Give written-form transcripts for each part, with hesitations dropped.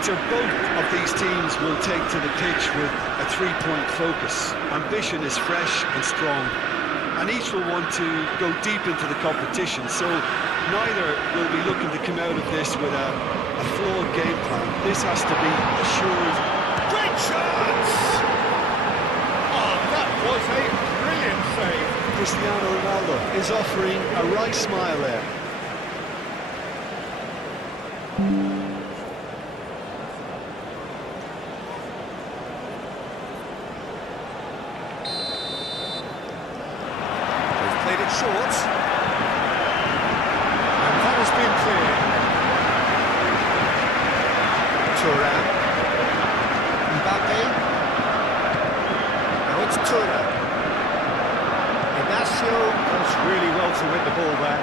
fighter both of these teams will take to the pitch with a three-point focus. Ambition is fresh and strong, and each will want to go deep into the competition, so neither will be looking to come out of this with a flawed game plan. This has to be assured. Great chance! Oh, that was a brilliant save. Cristiano Ronaldo is offering a wry smile there. Short, and that has been clear. Thuram, Mbappe, now it's Thuram. Inacio does really well to win the ball there.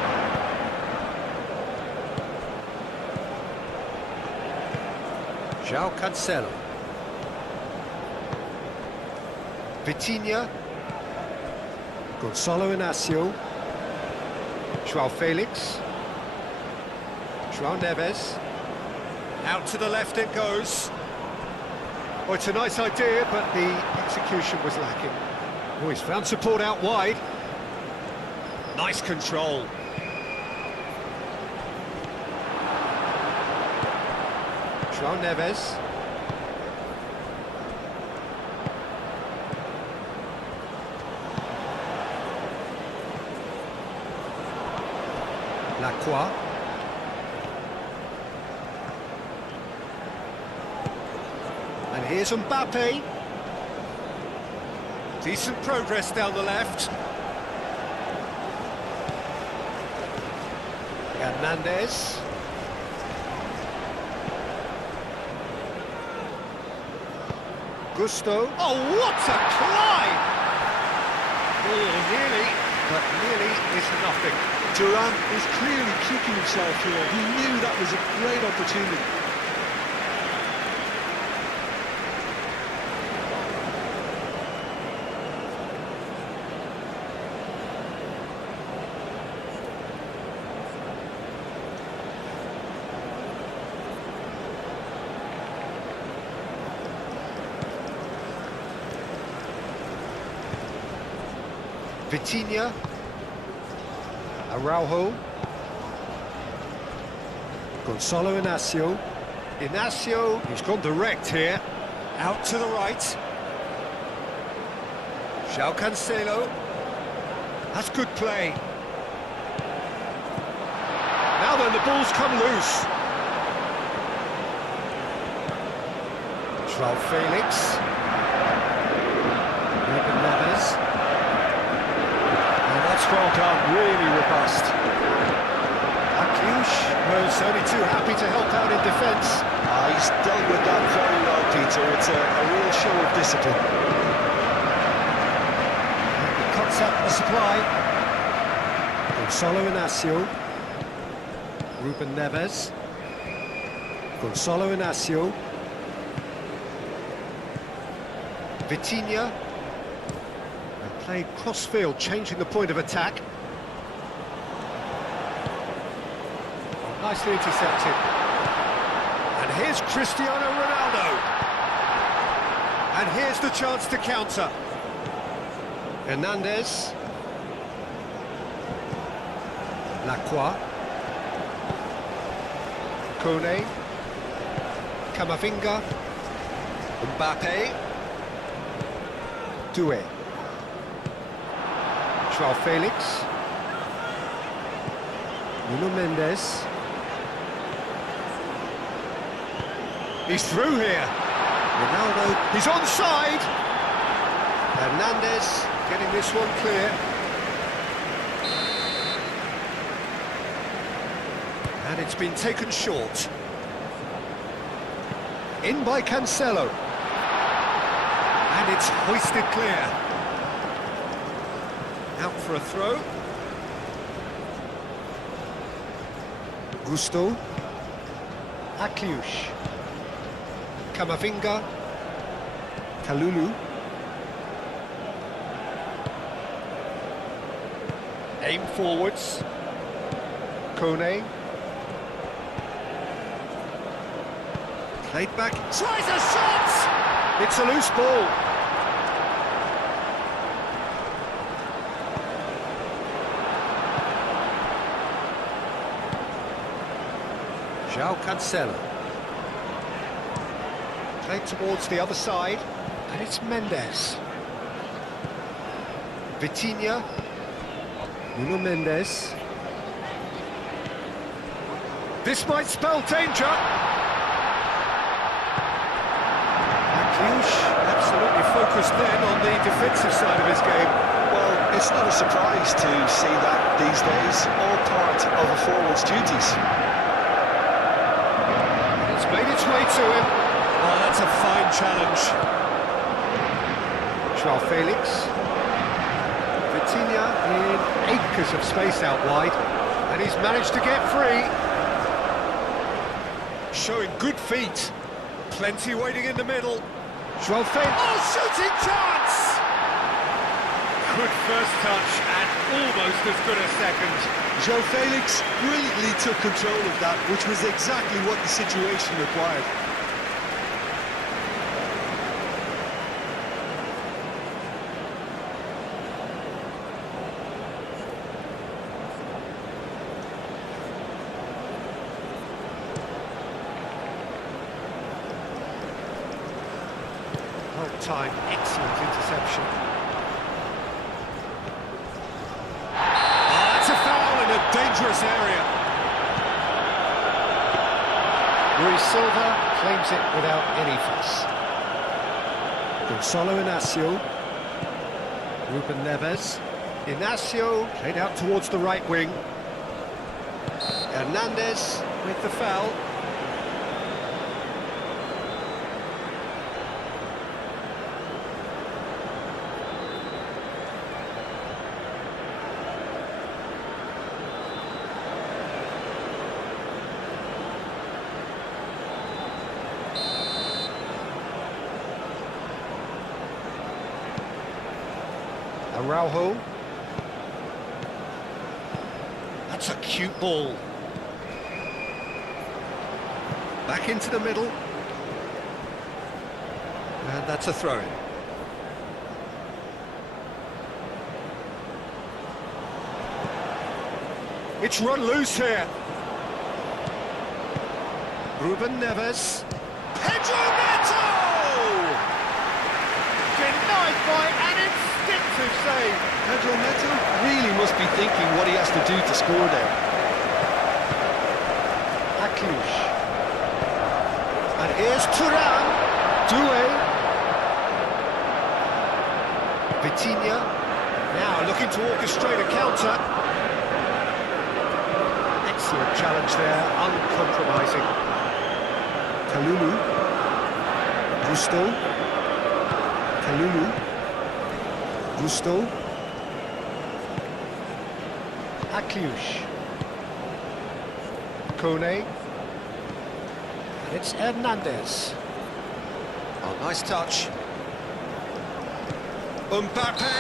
João Cancelo, Vitinha, Gonçalo Inacio, João Felix, João Neves, out to the left it goes. Oh, it's a nice idea, but the execution was lacking. Oh, he's found support out wide. Nice control. João Neves. Lacroix. And here's Mbappe. Decent progress down the left. Hernandez. Gusto. Oh, what a climb! Oh, nearly, but nearly is nothing. Thuram is clearly kicking himself here. He knew that was a great opportunity. Vitinha, Araujo, Gonçalo Inacio, he's gone direct here, out to the right, João Cancelo, that's good play. Now then, the ball's come loose. João Felix, Neves. Well done, really robust. Akiush was only too happy to help out in defence. He's dealt with that very well, Peter. It's a real show of discipline. He cuts up the supply. Gonçalo Inacio. Ruben Neves. Gonçalo Inacio. Vitinha. Played cross-field, changing the point of attack. Oh, nicely intercepted. And here's Cristiano Ronaldo. And here's the chance to counter. Hernandez. Lacroix. Kone. Camavinga. Mbappe. Doué. João Felix, Nuno Mendes, he's through here, Ronaldo, he's onside, Hernandez getting this one clear, and it's been taken short, in by Cancelo, and it's hoisted clear. Out for a throw. Gusto. Akiush. Camavinga. Kalulu. Aim forwards. Kone. Played back, tries a shot! It's a loose ball. João Cancelo. Played towards the other side, and it's Mendes. Vitinha. Nuno Mendes. This might spell danger. Matthews absolutely focused then on the defensive side of his game. Well, it's not a surprise to see that these days, all part of a forward's duties. It's made its way to him. Oh, that's a fine challenge. João Felix. Vitinha in acres of space out wide, and he's managed to get free. Showing good feet. Plenty waiting in the middle. João Felix. Oh, shooting chance! Good first touch and almost as good a second. João Felix brilliantly took control of that, which was exactly what the situation required. Time, excellent interception. Oh, that's a foul in a dangerous area. Rui Silva claims it without any fuss. Gonçalo Inácio. Ruben Neves. Inácio played out towards the right wing. Hernandez with the foul. Araujo. That's a cute ball. Back into the middle. And that's a throw-in. It's run loose here. Ruben Neves. Pedro Neto! Denied by an instinctive save. Pedro Neto really must be thinking what he has to do to score there. Matthews. And here's Turan. Doué. Vitinha. Now looking to orchestrate a counter. Excellent challenge there, uncompromising. Kalulu. Gusto. Kalulu. Gusto. Matthews. Kone. And it's Hernandez. Oh, nice touch. Mbappe!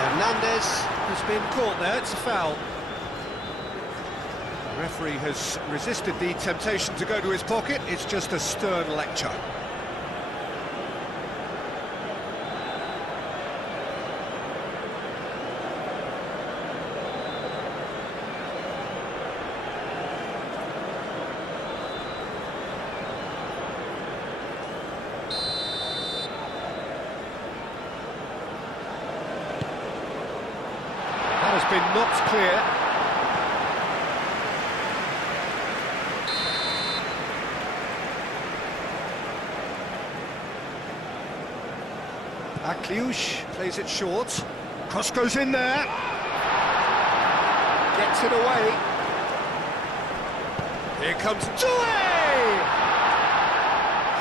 Hernandez has been caught there, it's a foul. The referee has resisted the temptation to go to his pocket, it's just a stern lecture. Has been knocked clear. Matthews plays it short. Cross goes in there. Gets it away. Here comes Doué!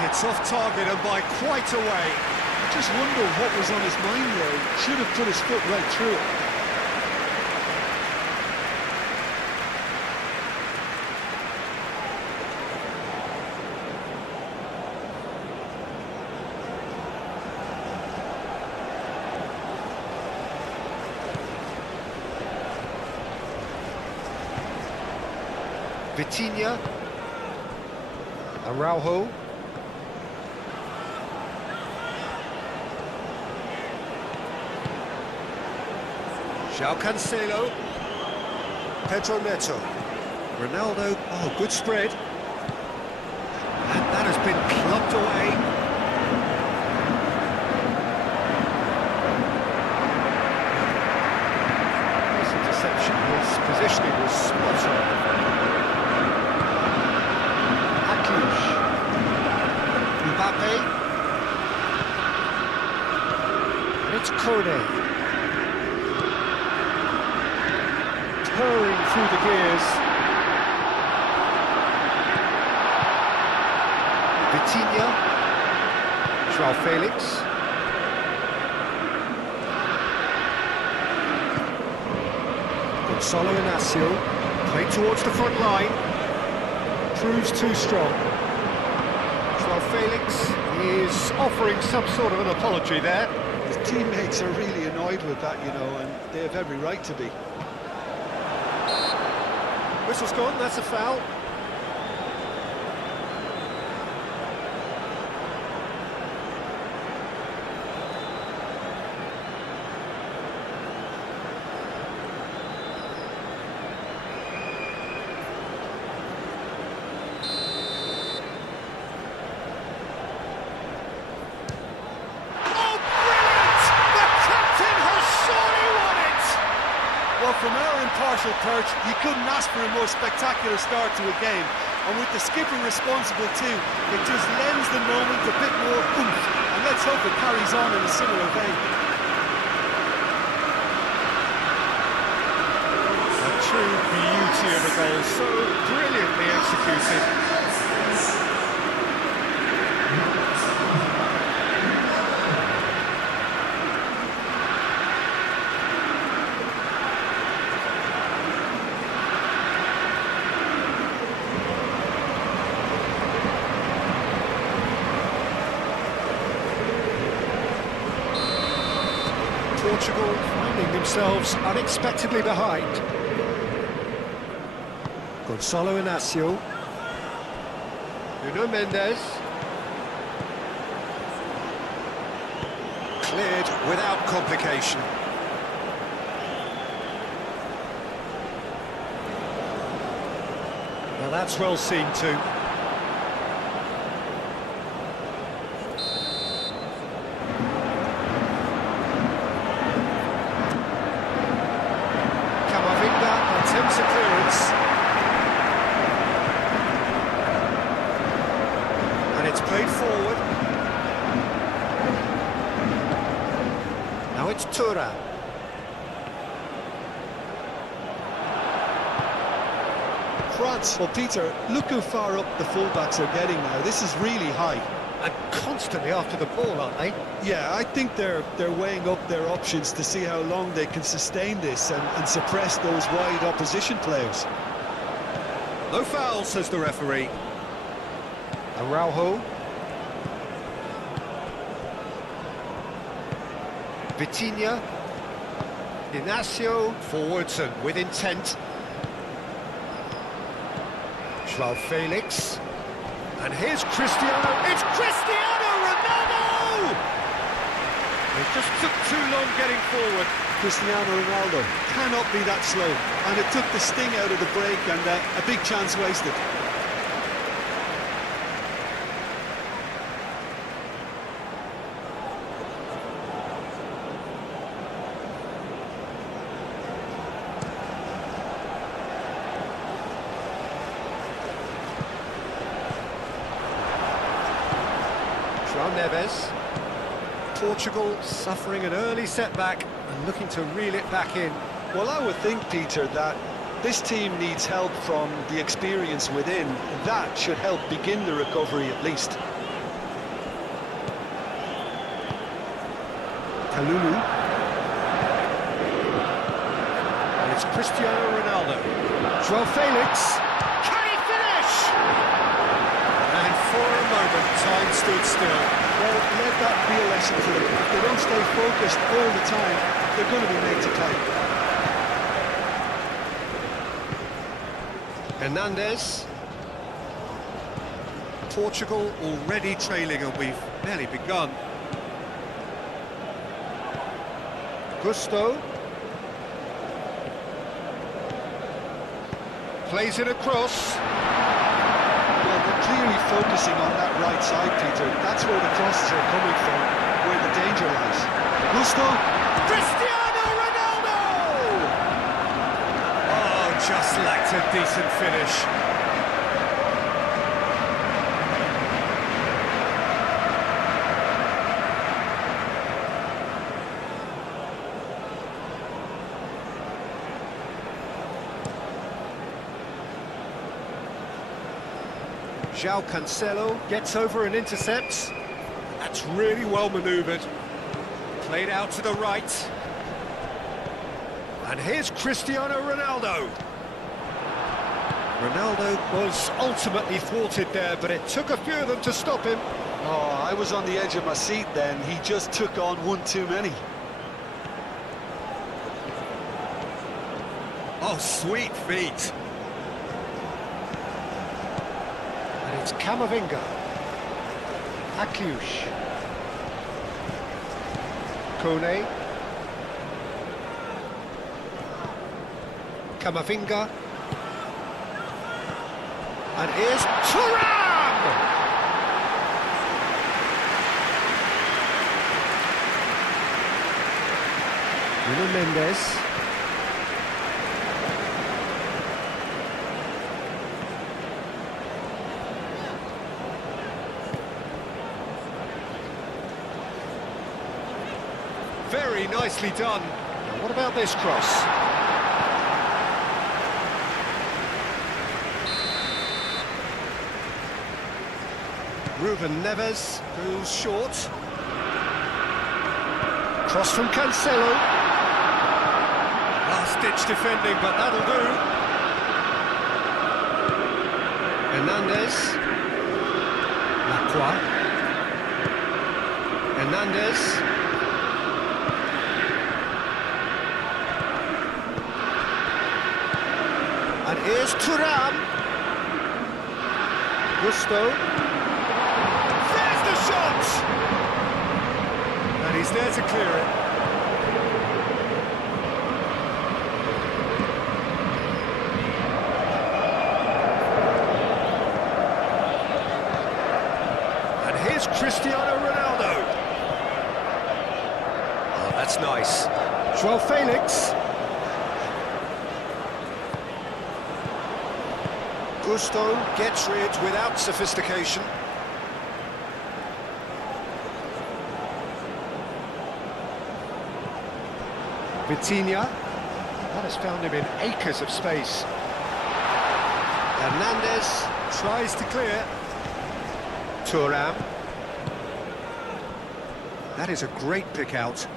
Hits off target and by quite a way. I just wonder what was on his mind there. He should have put his foot right through it. Vitinha. Araujo. João Cancelo. Pedro Neto. Ronaldo. Oh, good spread. And that has been clubbed away. Nice interception. His positioning was spot on. Aklus. Mbappe. And it's Kone. Purring through the gears. Vitinha. João Felix. Gonçalo Inácio. Played towards the front line. Proves too strong. João Felix is offering some sort of an apology there. His teammates are really annoyed with that, you know, and they have every right to be. Whistle's gone, that's a foul. Well, from our impartial perch, you couldn't ask for a more spectacular start to a game. And with the skipper responsible too, it just lends the moment a bit more oomph. And let's hope it carries on in a similar vein. A true beauty of a goal, so brilliantly executed. Portugal finding themselves unexpectedly behind. Gonçalo Inácio. Nuno Mendes. Cleared without complication. Well, that's well seen too. Attempts a clearance. And it's played forward. Now it's Tura. France, well, Peter, look how far up the fullbacks are getting now. This is really high. And constantly after the ball, aren't they? Yeah, I think they're weighing up their options to see how long they can sustain this and suppress those wide opposition players. No foul, says the referee. Araujo. Vitinha. Inácio forwards and with intent. João Felix. And here's Cristiano. It's Cristiano Ronaldo! It just took too long getting forward. Cristiano Ronaldo cannot be that slow, and it took the sting out of the break and a big chance wasted. Neves. Portugal suffering an early setback and looking to reel it back in. Well, I would think, Peter, that this team needs help from the experience within. That should help begin the recovery at least. Kalulu. And it's Cristiano Ronaldo. João Felix. Can he finish? And for a moment, time stood still. Well, let that be a lesson for them. If they don't stay focused all the time, they're going to be made to play. Hernandez. Portugal already trailing and we've barely begun. Gusto. Plays it across. Well, they're clearly focusing on that right side, Peter. That's where the crosses are coming from, where the danger lies. Gusto. Cristiano Ronaldo! Oh, just lacked a decent finish. João Cancelo gets over and intercepts. That's really well manoeuvred. Played out to the right. And here's Cristiano Ronaldo. Ronaldo was ultimately thwarted there, but it took a few of them to stop him. Oh, I was on the edge of my seat then. He just took on one too many. Oh, sweet feet. And it's Camavinga. Akiush. Kone. Camavinga. And here's Thuram! Nuno Mendes. Very nicely done. Now what about this cross? Ruben Neves goes short. Cross from Cancelo. Last-ditch defending, but that'll do. Hernandez. Lacroix. Hernandez. And here's Thuram. Gusto. There's the shot! And he's there to clear it. And here's Cristiano Ronaldo. Oh, that's nice. João Felix. Gusto gets rid without sophistication. Vitinha. That has found him in acres of space. Hernandez tries to clear. Thuram. That is a great pick out.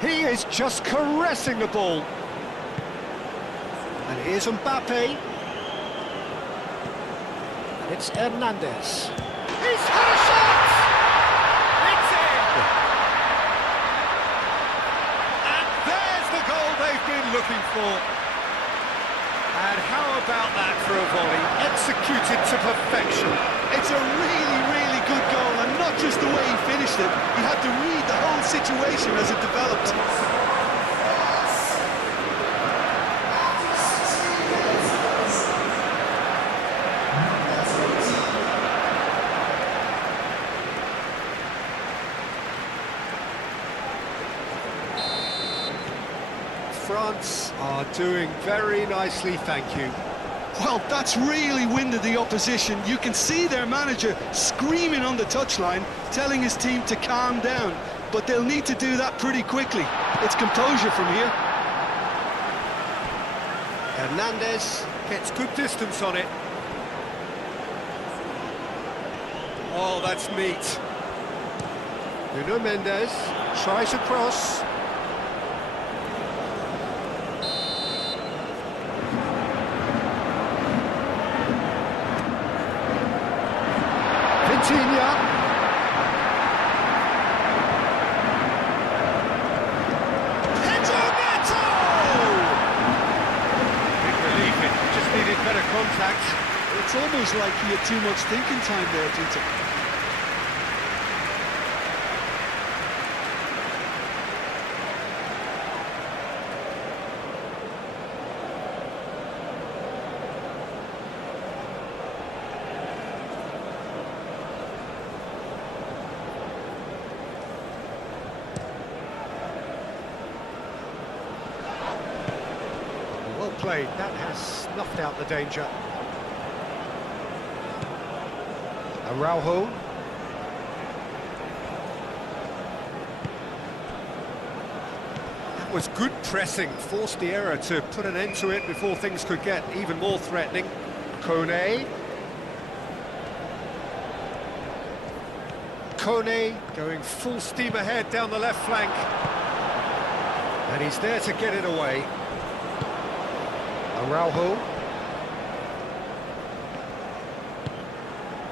He is just caressing the ball. And here's Mbappe. And it's Hernandez. He's had a shot! It's in! And there's the goal they've been looking for. And how about that for a volley? Executed to perfection. It's a really, really good goal, and not just the way he finished it. You had to read the whole situation as it developed. France are doing very nicely, thank you. Well, that's really winded the opposition. You can see their manager screaming on the touchline, telling his team to calm down. But they'll need to do that pretty quickly. It's composure from here. Hernandez gets good distance on it. Oh, that's neat. Nuno Mendes tries a cross. Vitinha. Pedro Neto! Big relief, it just needed better contact. It's almost feels like he had too much thinking time there, Peter. Well played, that has snuffed out the danger. Araujo. That was good pressing, forced the error to put an end to it before things could get even more threatening. Kone. Kone going full steam ahead down the left flank. And he's there to get it away. Araujo.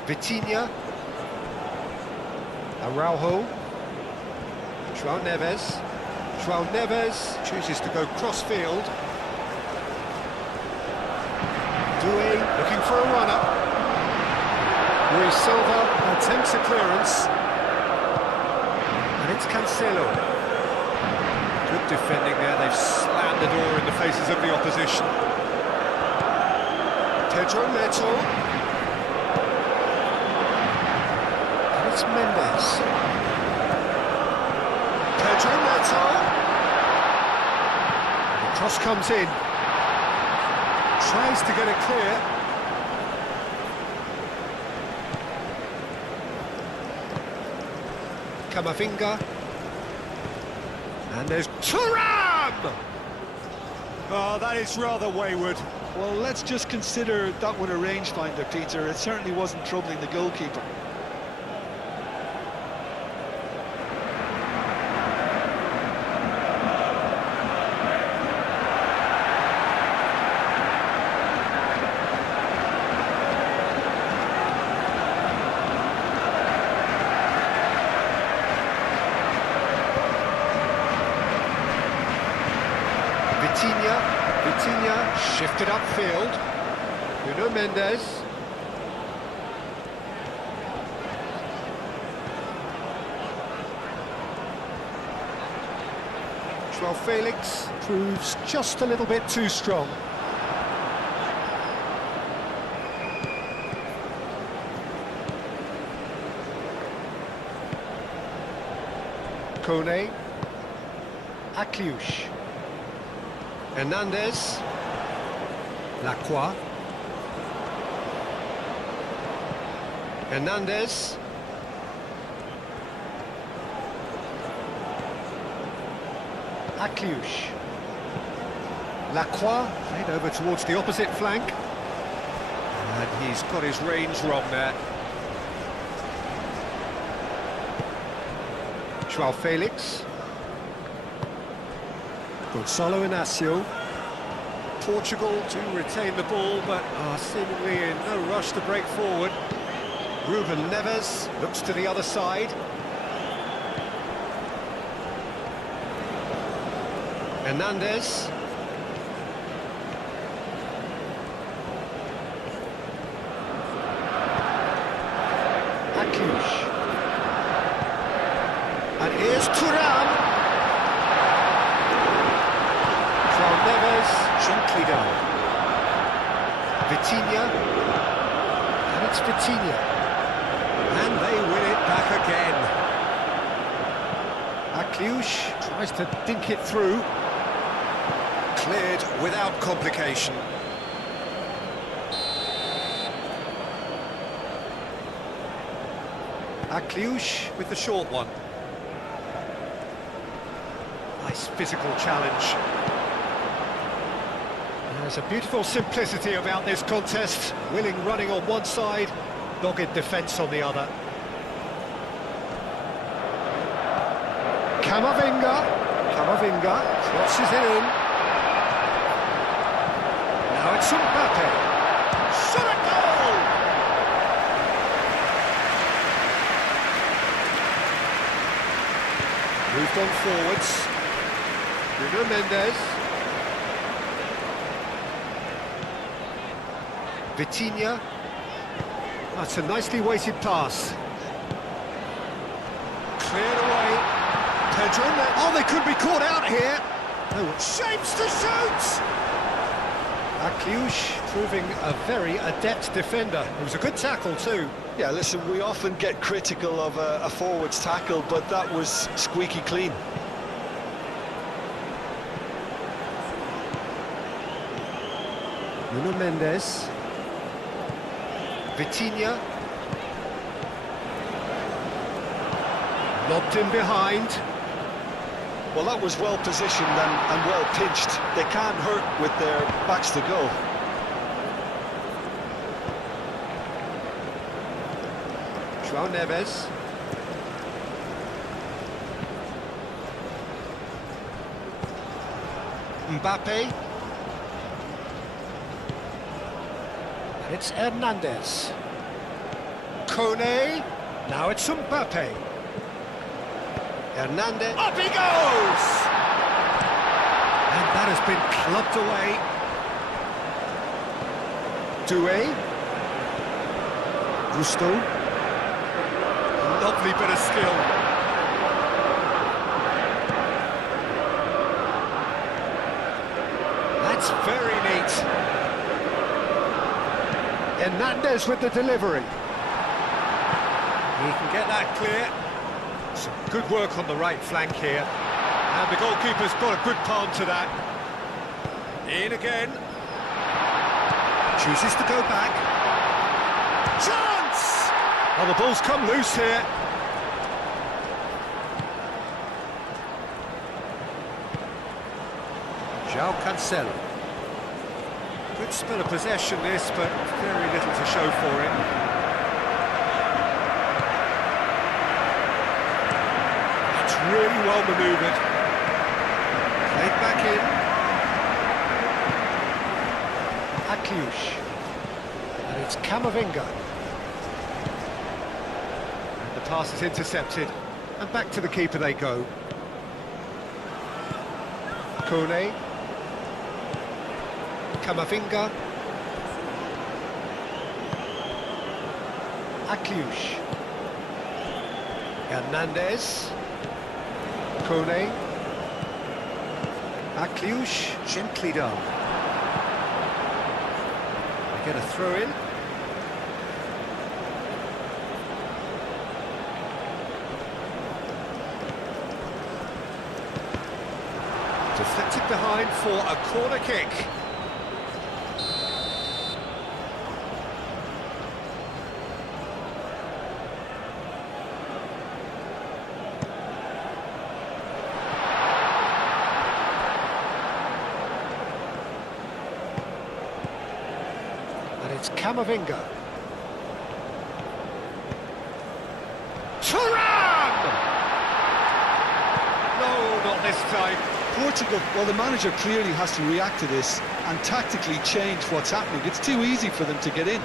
Vitinha. Araujo. João Neves. João Neves chooses to go cross-field. Doué looking for a runner. Rui Silva attempts a clearance. And it's Cancelo. Good defending there, they've slammed the door in the faces of the opposition. Pedro Neto. And it's Mendes. Pedro Neto. The cross comes in. Tries to get it clear. Camavinga. And there's Thuram! Oh, that is rather wayward. Well, let's just consider that one a rangefinder, Peter. It certainly wasn't troubling the goalkeeper. Vitinha shifted upfield. Nuno Mendes. João Felix proves just a little bit too strong. Kone. Akliush. Hernandez. Lacroix. Hernandez. Akliush. Lacroix played over towards the opposite flank. And he's got his range wrong there. João Felix. Gonçalo Inácio. Portugal do retain the ball, but are seemingly in no rush to break forward. Ruben Neves looks to the other side. Hernandez. Akliush. And here's Thuram. João Neves, gently done. Vitinha. And it's Vitinha. And they win it back again. Akliush tries to dink it through. Cleared without complication. Akliush with the short one. Nice physical challenge. There's a beautiful simplicity about this contest. Willing running on one side, dogged defence on the other. Camavinga crosses it in. Now it's Mbappe. Shot a goal! Moved on forwards. Nuno Mendes. Vitinha. That's a nicely weighted pass. Cleared away. Pedro. Oh, they could be caught out here. Oh, shapes to shoot! Akliush proving a very adept defender. It was a good tackle too. Yeah, listen, we often get critical of a forward's tackle, but that was squeaky clean. Nuno Mendes. Vitinha. Lobbed in behind. Well, that was well positioned and well pinched. They can't hurt with their backs to goal. João Neves. Mbappe. And it's Hernandez. Kone. Now it's Mbappe. Hernandez. Up he goes! And that has been clubbed away. Doué. Gusto. Lovely bit of skill. That's very neat. Hernandez with the delivery. He can get that clear. Some good work on the right flank here. And the goalkeeper's got a good palm to that. In again. Chooses to go back. Chance! Oh, the ball's come loose here. João Cancelo. Good spell of possession this, but very little to show for it. It's really well manoeuvred. Played back in. Akliush. And it's Camavinga. And the pass is intercepted. And back to the keeper they go. Kone. Camavinga. Akliush. Hernandez. Kone. Akliush, gently done. They get a throw in. Deflected behind for a corner kick. It's Camavinga. Thuram! No, not this time. Portugal, well, the manager clearly has to react to this and tactically change what's happening. It's too easy for them to get in.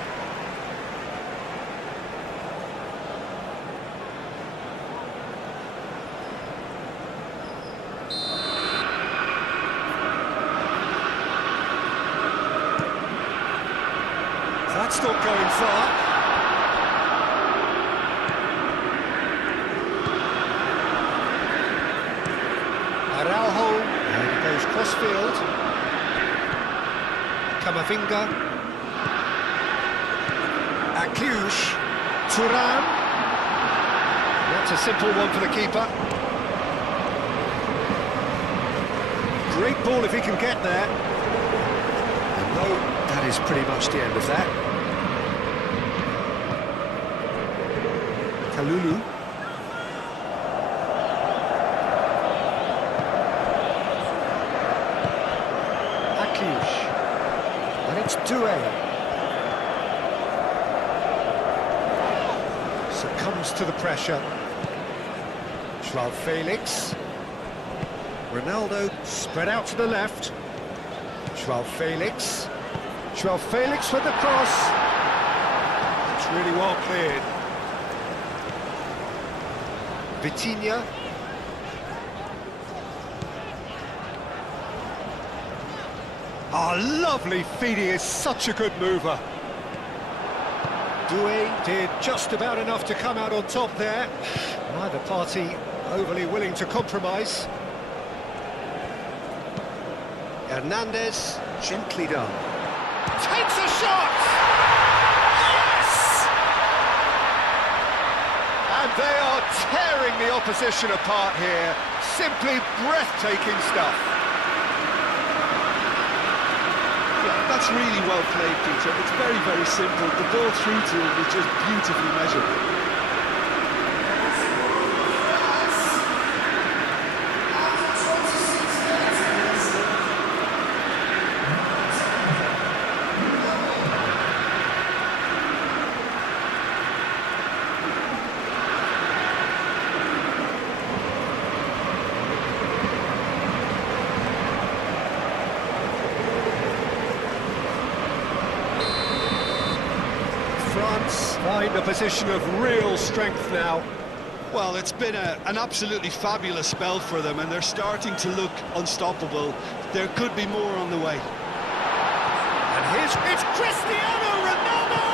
That's not going far. Araujo, and he goes cross-field. Camavinga. Akliush. Thuram. That's a simple one for the keeper. Great ball if he can get there. And no, that is pretty much the end of that. Kalulu. Akliush. And it's Doué. Succumbs to the pressure. João Felix. Ronaldo spread out to the left. João Felix. João Felix with the cross. It's really well cleared. Vitinha. Oh, lovely feed, he is such a good mover. Doué did just about enough to come out on top there. Neither party overly willing to compromise. Hernandez, gently done. Takes a shot! Yes! And they are tearing the opposition apart here. Simply breathtaking stuff. Yeah, that's really well played, Peter. It's very, very simple. The ball through to him is just beautifully measured. France find a position of real strength now. Well, it's been an absolutely fabulous spell for them, and they're starting to look unstoppable. There could be more on the way. And it's Cristiano Ronaldo!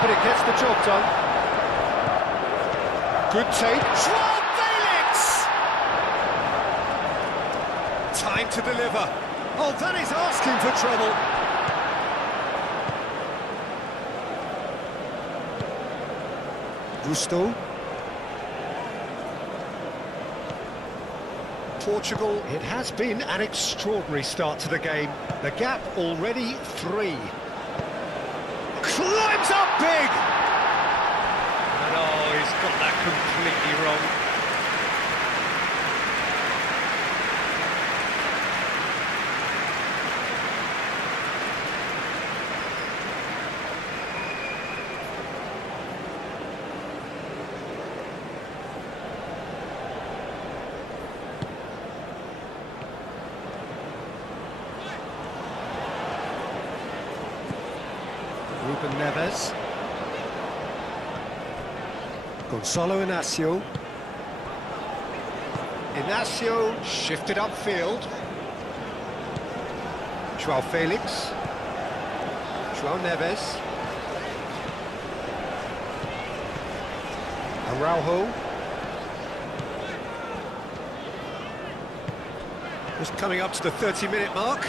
But it gets the job done. Good take. Joao Felix! Time to deliver. Oh, that is asking for trouble. Gusto. Portugal, it has been an extraordinary start to the game. The gap already 3. Climbs up big! And oh, he's got that completely wrong. Ruben Neves. Gonzalo Inacio. Inacio shifted upfield. Joao Felix. Joao Neves. Araujo. Just coming up to the 30-minute mark.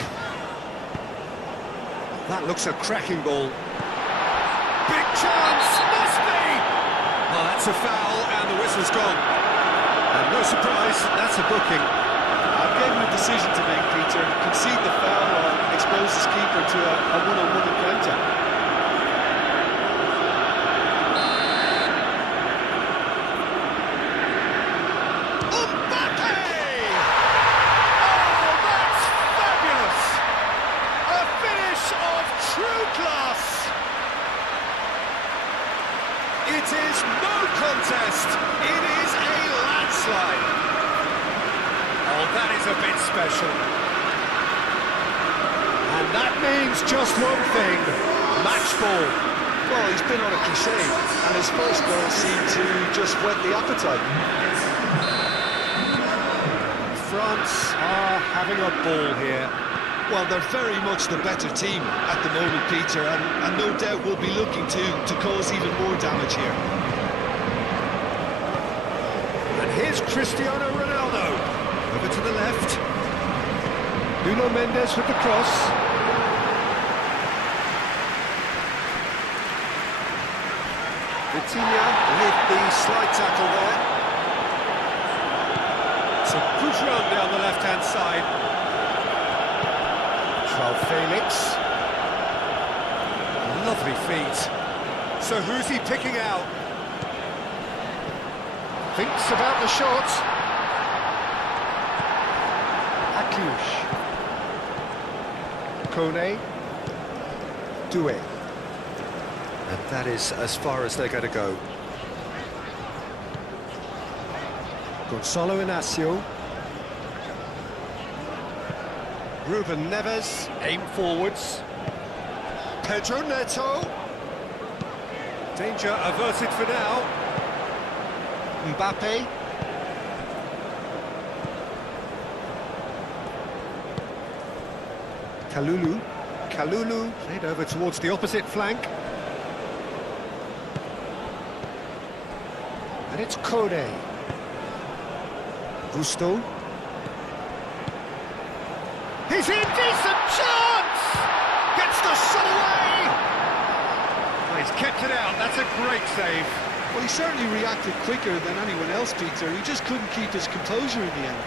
That looks a cracking ball. Big chance! Must be! Oh, that's a foul, and the whistle's gone. And no surprise, that's a booking. I've given a decision to make, Peter. Concede the foul or expose his keeper to a one-on-one encounter. It is no contest. It is a landslide. Oh, that is a bit special. And that means just one thing. Match ball. Well, he's been on a crusade, and his first goal seemed to just whet the appetite. France are having a ball here. Well, they're very much the better team at the moment, Peter, and no doubt will be looking to cause even more damage here. And here's Cristiano Ronaldo. Over to the left. Nuno Mendes with the cross. Vitinha with the slide tackle there. So good run down the left-hand side. Joao Felix. Lovely feet. So who's he picking out? Thinks about the shot. Akiush. Kone. Doué. And that is as far as they're going to go. Gonzalo Inacio. Ruben Neves, aim forwards. Pedro Neto. Danger averted for now. Mbappe. Kalulu played over towards the opposite flank. And it's Kone. Gusto. He's in, decent chance! Gets the shot away! Oh, he's kept it out, that's a great save. Well, he certainly reacted quicker than anyone else, Peter. He just couldn't keep his composure in the end.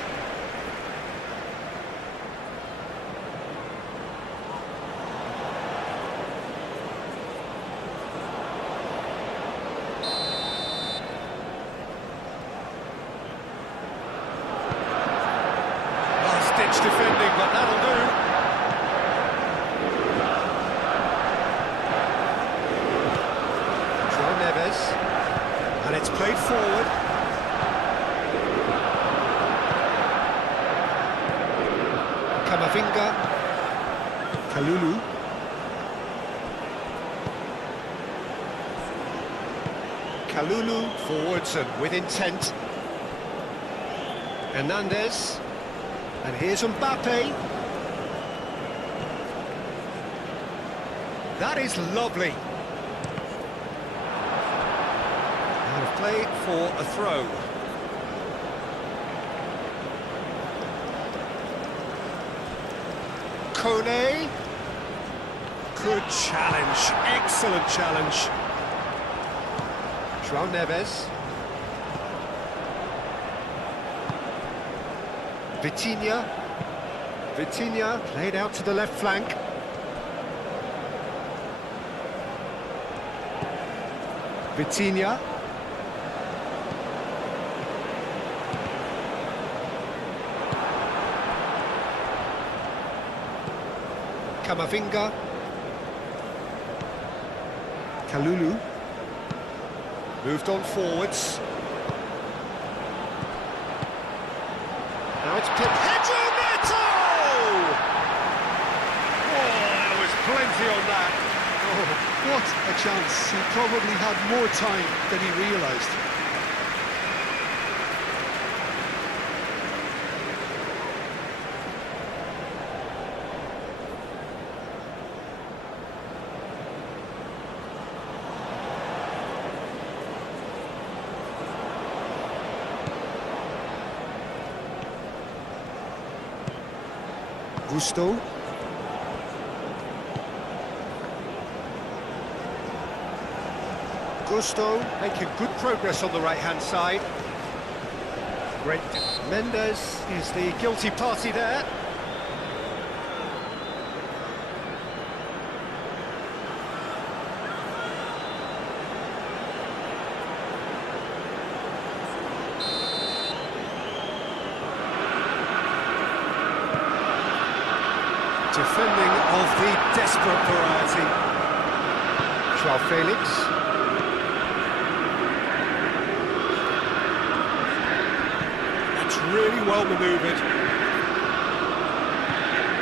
Last-ditch defending, but that'll do. João Neves. And it's played forward. Camavinga. Kalulu. Kalulu forwards and with intent. Hernandez. And here's Mbappe. That is lovely. Out of play for a throw. Kone. Good challenge. Excellent challenge. João Neves. Vitinha played out to the left flank. Vitinha. Camavinga. Kalulu. Moved on forwards. Now it's Pedro Neto! Oh, there was plenty on that. Oh, what a chance. He probably had more time than he realised. Gusto. Gusto making good progress on the right-hand side. Great. Mendes is the guilty party there. Defending of the desperate variety. João Felix. That's really well manoeuvred.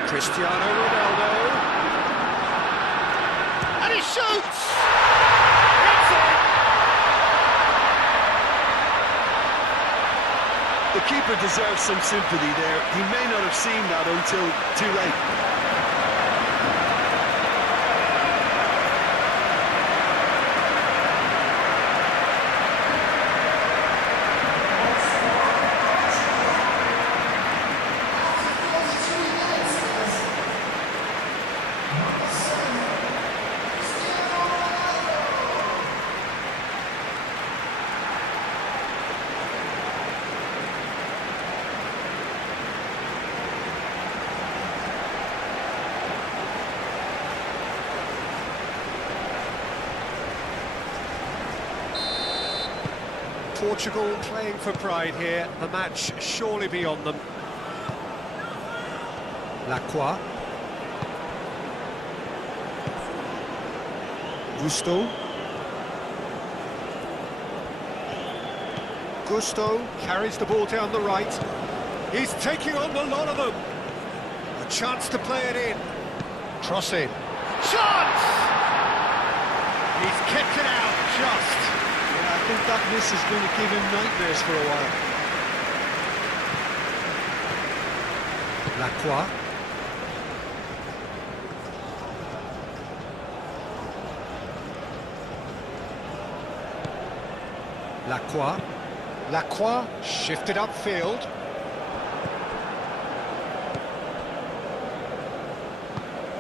Cristiano Ronaldo. And he shoots! It's in! The keeper deserves some sympathy there. He may not have seen that until too late. Portugal playing for pride here, the match surely beyond them. Lacroix. Gusto. Gusto carries the ball down the right. He's taking on a lot of them. A chance to play it in. Cross in. Chance! He's kept it out, just. Yeah, I think that miss is going to give him nightmares for a while. Lacroix. Lacroix. Lacroix shifted upfield.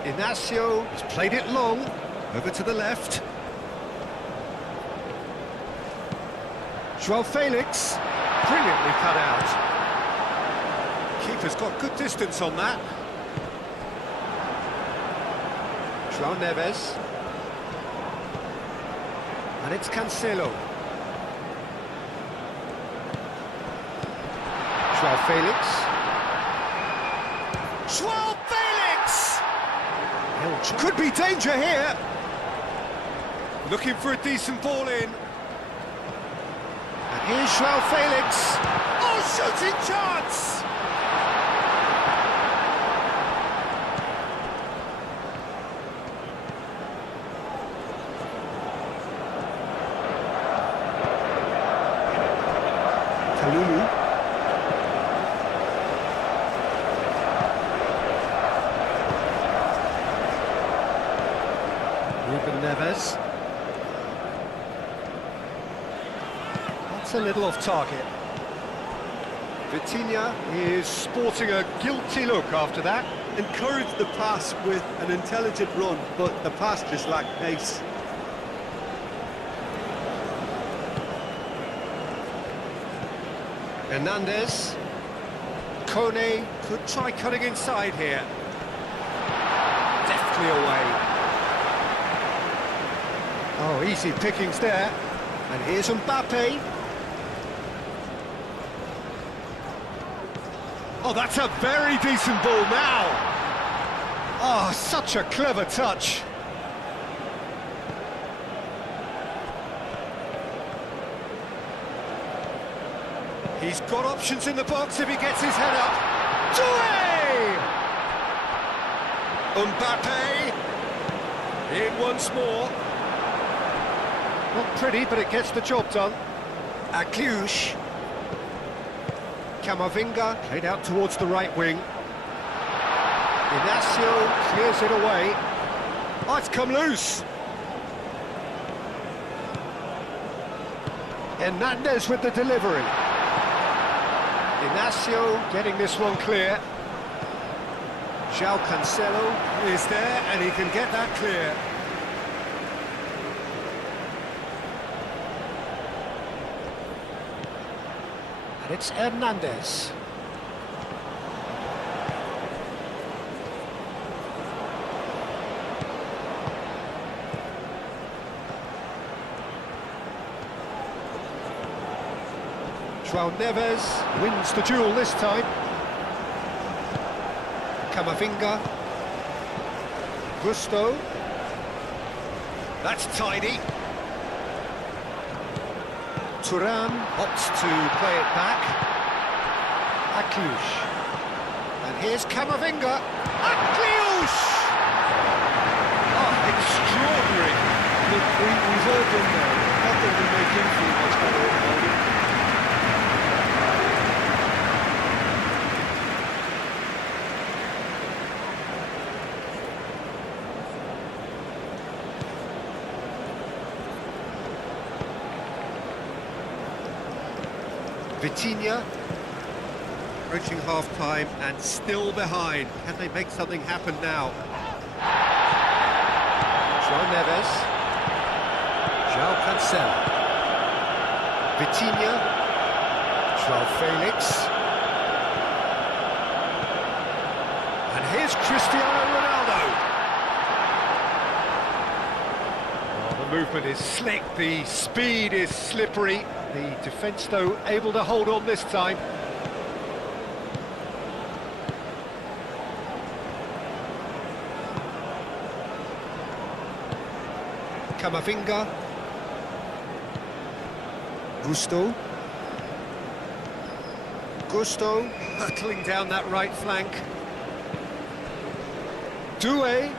Inacio has played it long, over to the left. Joao Felix, brilliantly cut out. Keeper's got good distance on that. Joao Neves. And it's Cancelo. Joao Felix. Joao Felix! Could be danger here. Looking for a decent ball in. And here's Joao Felix. Oh, shooting chance! Kalulu. Neves. That's a little off target. Vitinha is sporting a guilty look after that. Encouraged the pass with an intelligent run, but the pass just lacked pace. Hernandez. Kone could try cutting inside here. Deftly away. Oh, easy pickings there. And here's Mbappe. Oh, that's a very decent ball now. Oh, such a clever touch. He's got options in the box if he gets his head up. Doué! Mbappe. In once more. Not pretty, but it gets the job done. Akliouche. Camavinga played out towards the right wing. Inacio clears it away. Oh, it's come loose. Hernandez with the delivery. Inacio getting this one clear. Joao Cancelo is there, and he can get that clear. It's Hernandez. Joao Neves wins the duel this time. Camavinga. Gusto. That's tidy. Turan opts to play it back. Akliouche. And here's Camavinga. Akliouche! Oh, extraordinary. Look, we've all been there. Nothing can make him feel much better at the moment. Vitinha approaching half-time and still behind. Can they make something happen now? Joao Neves. Joao Cancelo. Vitinha. Joao Felix. And here's Cristiano Ronaldo. Oh, the movement is slick, the speed is slippery. The defence, though, able to hold on this time. Camavinga. Gusto. Gusto hurtling down that right flank. Doué,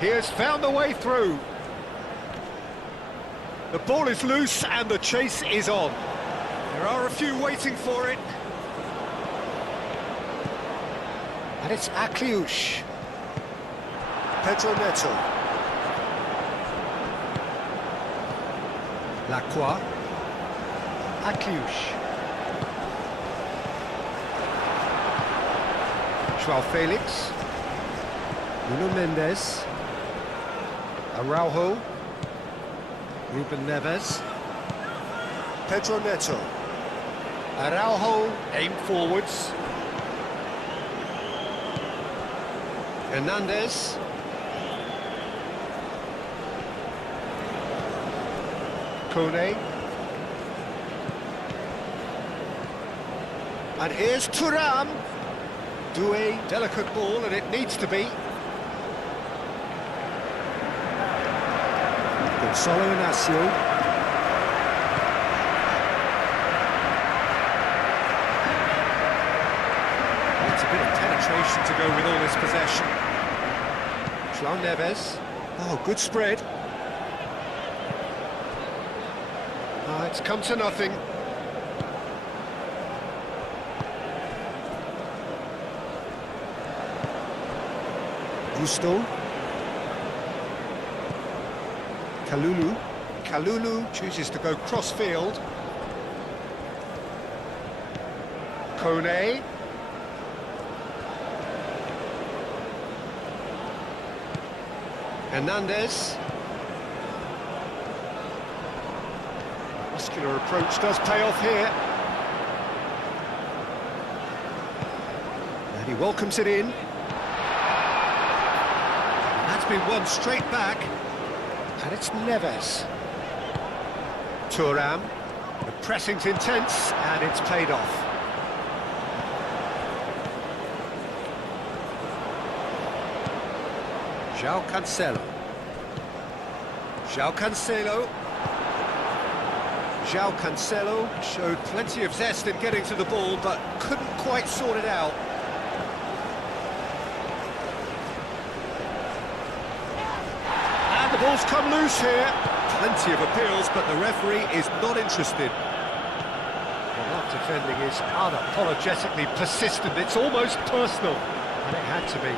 he has found the way through. The ball is loose and the chase is on. There are a few waiting for it. And it's Akliush. Pedro Neto. Lacroix. Akliush. João Felix. Nuno Mendes. Araujo. Ruben Neves. Pedro Neto. Araujo, aim forwards. Hernandez. Kone. And here's Thuram. Doué, delicate ball, and it needs to be. Gonzalo Inacio. It's a bit of penetration to go with all this possession. João Neves. Oh, good spread. It's come to nothing. Gusto. Kalulu. Kalulu chooses to go cross-field. Kone. Hernandez. Muscular approach does pay off here. And he welcomes it in. That's been won straight back. And it's Neves. Thuram. The pressing's intense, and it's paid off. João Cancelo. João Cancelo. João Cancelo showed plenty of zest in getting to the ball, but couldn't quite sort it out. And the ball's come loose here. Plenty of appeals, but the referee is not interested. Well, that defending is unapologetically persistent. It's almost personal, and it had to be.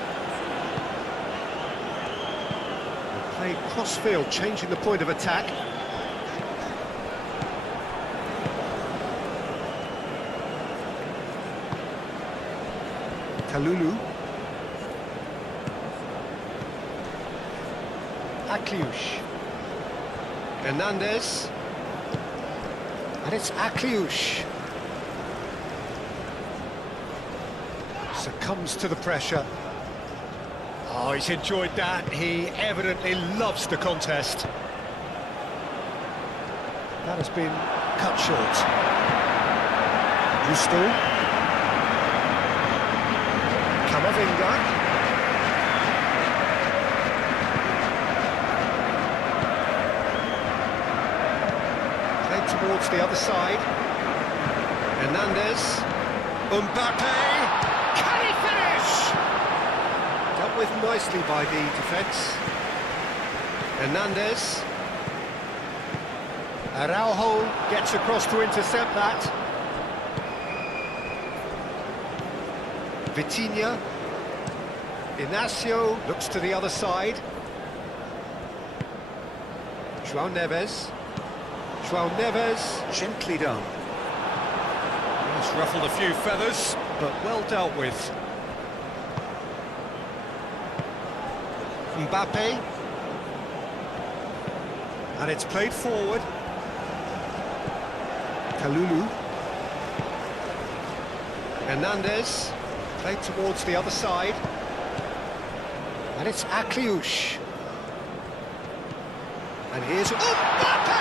They played cross-field, changing the point of attack. Kalulu. Akliush. Hernandez. And it's Akliush. Succumbs to the pressure. Oh, he's enjoyed that. He evidently loves the contest. That has been cut short. Gusto. Camavinga. Played towards the other side. Hernandez. Mbappe. Can he finish? Dealt with nicely by the defence. Hernandez. Araujo gets across to intercept that. Vitinha. Inacio looks to the other side. João Neves. João Neves, gently done. He's ruffled a few feathers, but well dealt with. Mbappe. And it's played forward. Kalulu. Hernandez. Played towards the other side. And it's Akliush. And here's Mbappe!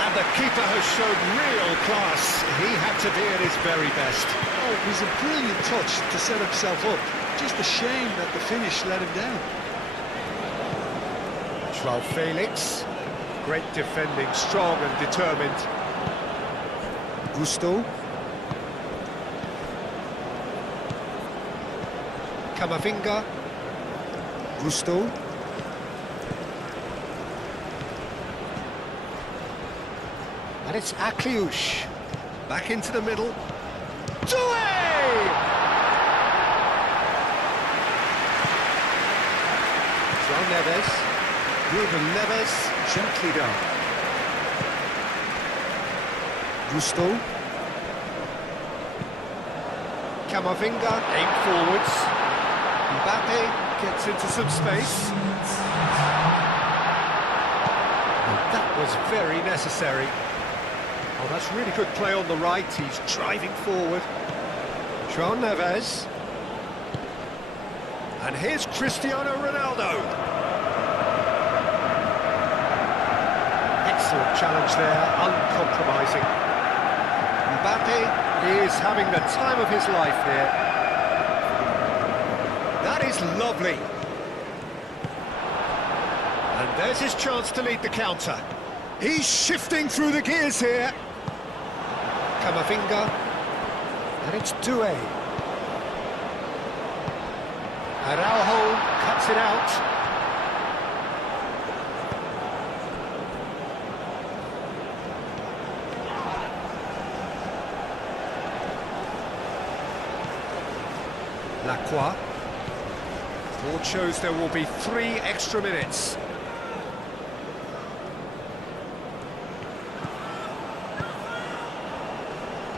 And the keeper has shown real class. He had to be at his very best. Oh, it was a brilliant touch to set himself up. Just a shame that the finish let him down. João Felix. Great defending, strong and determined. Gusto. Camavinga. Gusto. And it's Akliush. Back into the middle. Doué! João Neves. Ruben Neves. Gently down. Gusto. Camavinga. Aim forwards. Mbappe gets into some space. And that was very necessary. Oh, that's really good play on the right. He's driving forward. João Neves. And here's Cristiano Ronaldo. Excellent challenge there, uncompromising. Mbappe is having the time of his life here. That is lovely. And there's his chance to lead the counter. He's shifting through the gears here. Camavinga. And it's Doué. Araujo cuts it out. Lacroix. Board shows there will be 3 extra minutes.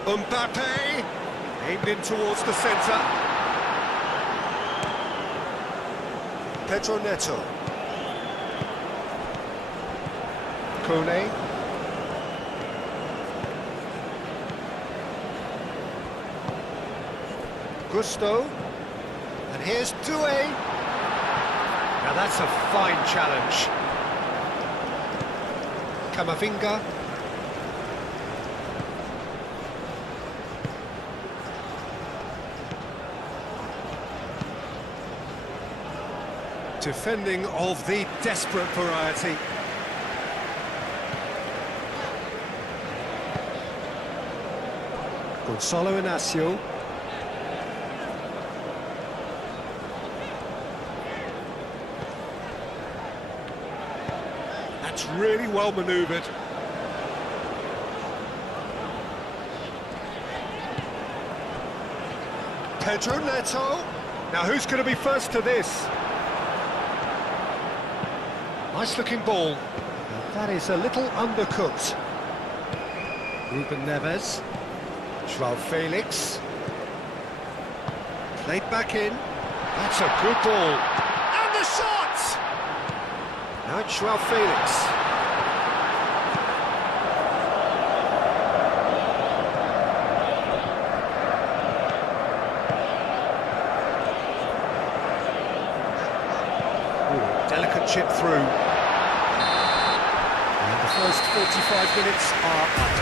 Mbappe, aimed in towards the centre. Pedro Neto. Kone. Gusto. And here's Doué. Now that's a fine challenge. Camavinga. Defending of the desperate variety. Gonçalo Inácio. That's really well manoeuvred. Pedro Neto. Now who's going to be first to this? Nice looking ball. That is a little undercooked. Ruben Neves. João Felix. Played back in. That's a good ball. And the shot! Now it's João Felix. Ooh, delicate chip through. And the first 45 minutes are up.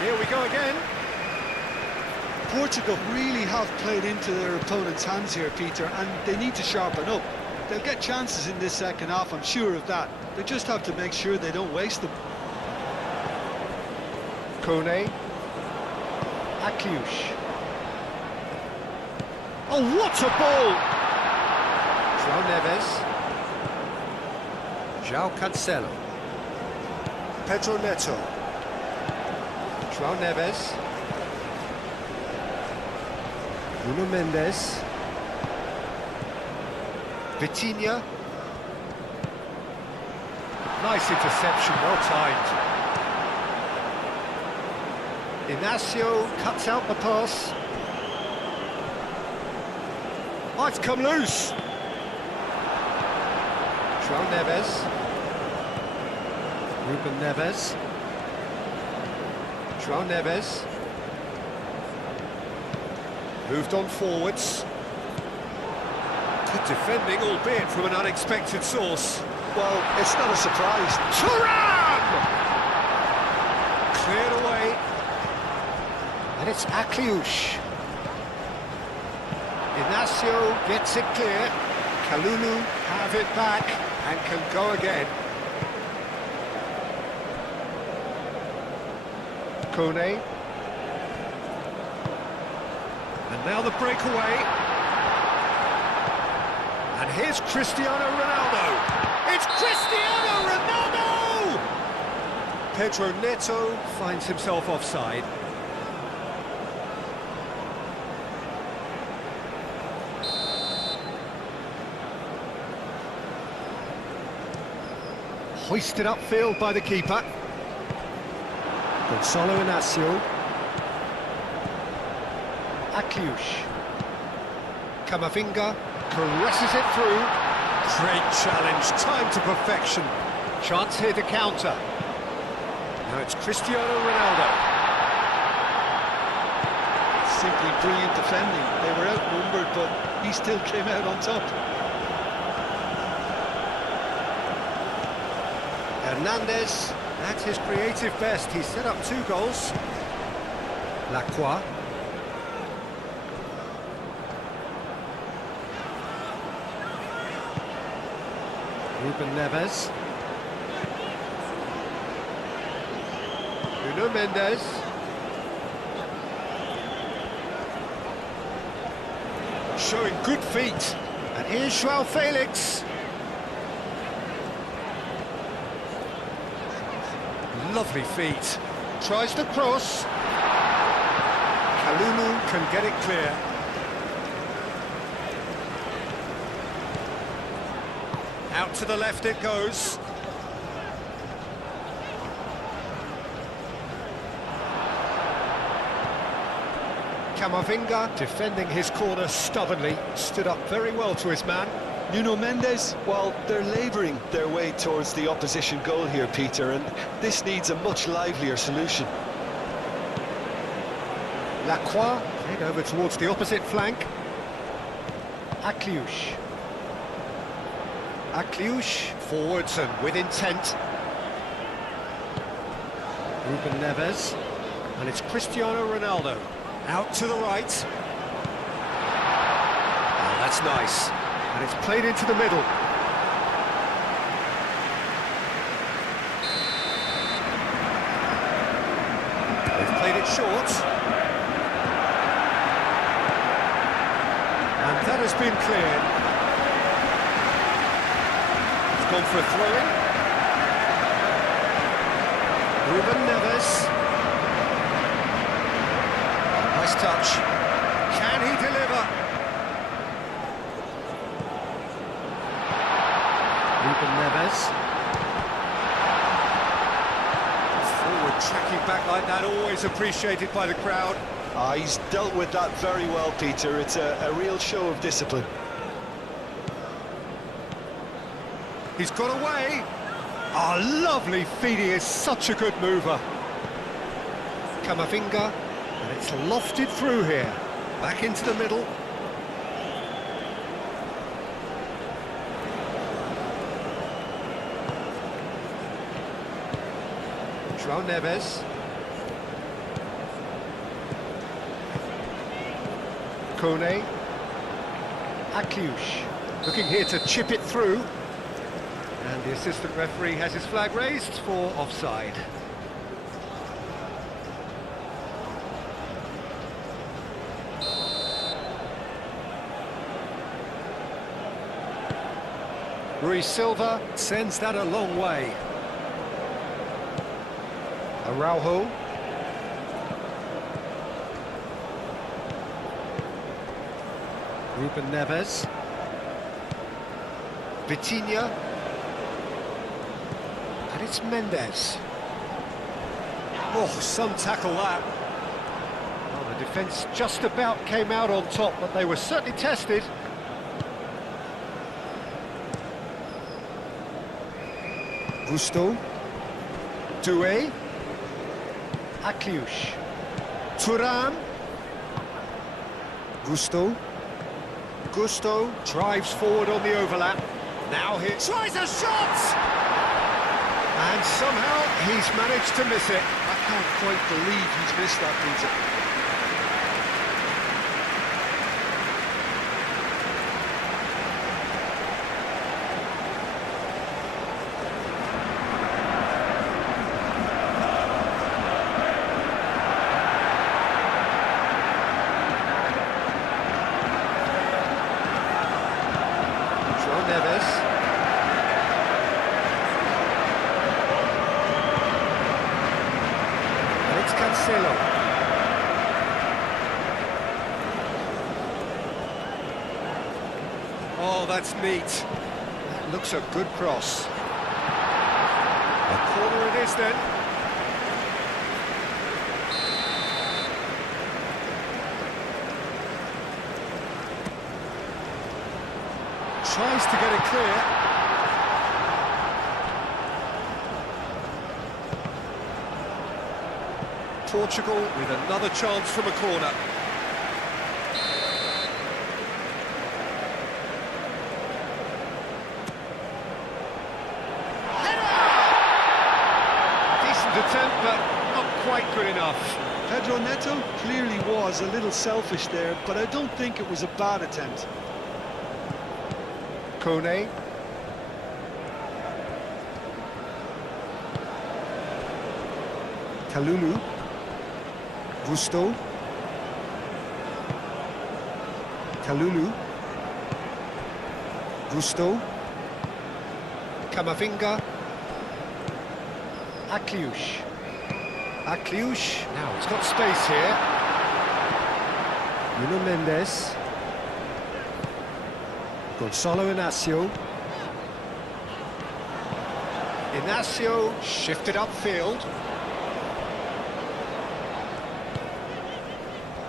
Here we go again. Portugal really have played into their opponent's hands here, Peter, and they need to sharpen up. They'll get chances in this second half, I'm sure of that. They just have to make sure they don't waste them. Kone. Akliush. Oh, what a ball! João Neves. João Cancelo. Pedro Neto. João Neves. Nuno Mendes. Vitinha. Nice interception, well timed. Inácio cuts out the pass. Oh, it's come loose. João Neves. Ruben Neves. João Neves. Moved on forwards. Good defending, albeit from an unexpected source. Well, it's not a surprise. Thuram! Cleared away. And it's Akliush. Inacio gets it clear. Kalulu have it back and can go again. Kone. And now the breakaway. And here's Cristiano Ronaldo. It's Cristiano Ronaldo! Pedro Neto finds himself offside. Hoisted upfield by the keeper. Gonzalo Inacio. Akliush. Camavinga caresses it through. Great challenge, time to perfection. Chance here to counter. Now it's Cristiano Ronaldo. Simply brilliant defending. They were outnumbered, but he still came out on top. Hernandez, at his creative best, he set up 2 goals. Lacroix. Ruben Neves. Nuno Mendes. Showing good feet. And here's João Felix. Lovely feet. Tries to cross. Kalulu can get it clear. Out to the left it goes. Camavinga defending his corner stubbornly. Stood up very well to his man. Nuno Mendes, well, they're labouring their way towards the opposition goal here, Peter, and this needs a much livelier solution. Lacroix, head over towards the opposite flank. Akliush. Akliush, forwards and with intent. Ruben Neves, and it's Cristiano Ronaldo. Out to the right. Oh, that's nice. And it's played into the middle. They've played it short. And that has been cleared. It's gone for a throw-in. Ruben Neves. Nice touch. Can he deliver? Ruben Neves. Forward tracking back like that, always appreciated by the crowd. He's dealt with that very well, Peter. It's a real show of discipline. He's got away. Oh, lovely feet, he is such a good mover. Camavinga, and it's lofted through here. Back into the middle. João Neves. Kone. Akliush. Looking here to chip it through. And the assistant referee has his flag raised for offside. Rui Silva sends that a long way. Araujo. Ruben Neves. Vitinha. And it's Mendes. Oh, some tackle that. Well, the defence just about came out on top, but they were certainly tested. Gusto. Doué. Akliush. Thuram. Gusto. Gusto drives forward on the overlap. Now he tries a shot! And somehow he's managed to miss it. I can't quite believe he's missed that, Peter. Oh, that's neat. That looks a good cross. A corner it is then. Tries to get it clear. Portugal with another chance from a corner. Decent attempt, but not quite good enough. Pedro Neto clearly was a little selfish there, but I don't think it was a bad attempt. Kone. Kalulu. Gusto. Kalulu. Gusto. Camavinga. Akliush. Akliush. Now it's got space here. Nuno Mendes. Gonzalo Inacio. Inacio shifted upfield.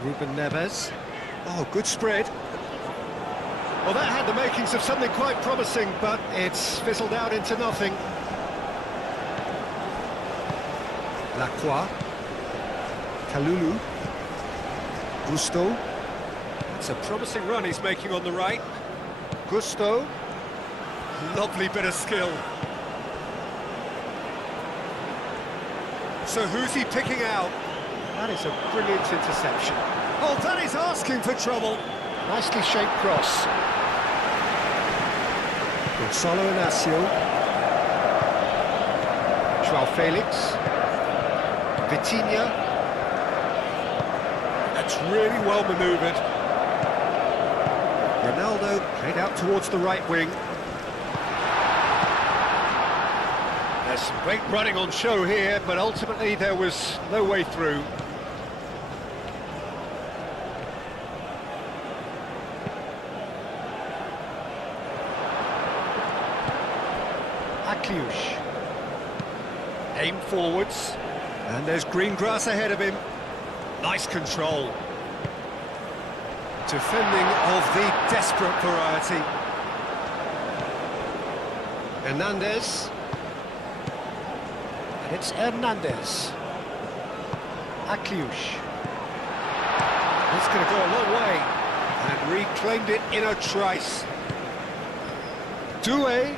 Ruben Neves. Oh, good spread. Well, that had the makings of something quite promising, but it's fizzled out into nothing. Lacroix. Kalulu. Gusto. That's a promising run he's making on the right. Gusto. Lovely bit of skill. So who's he picking out? That is a brilliant interception. Oh, that is asking for trouble. Nicely shaped cross. Gonzalo Inacio. Joao Felix. Vitinha. That's really well manoeuvred. Ronaldo played out towards the right wing. There's some great running on show here, but ultimately there was no way through. Akliush. Aim forwards. And there's green grass ahead of him. Nice control. Defending of the desperate variety. Hernandez. And it's Hernandez. Akliush. It's going to go a long way. And reclaimed it in a trice. Doué.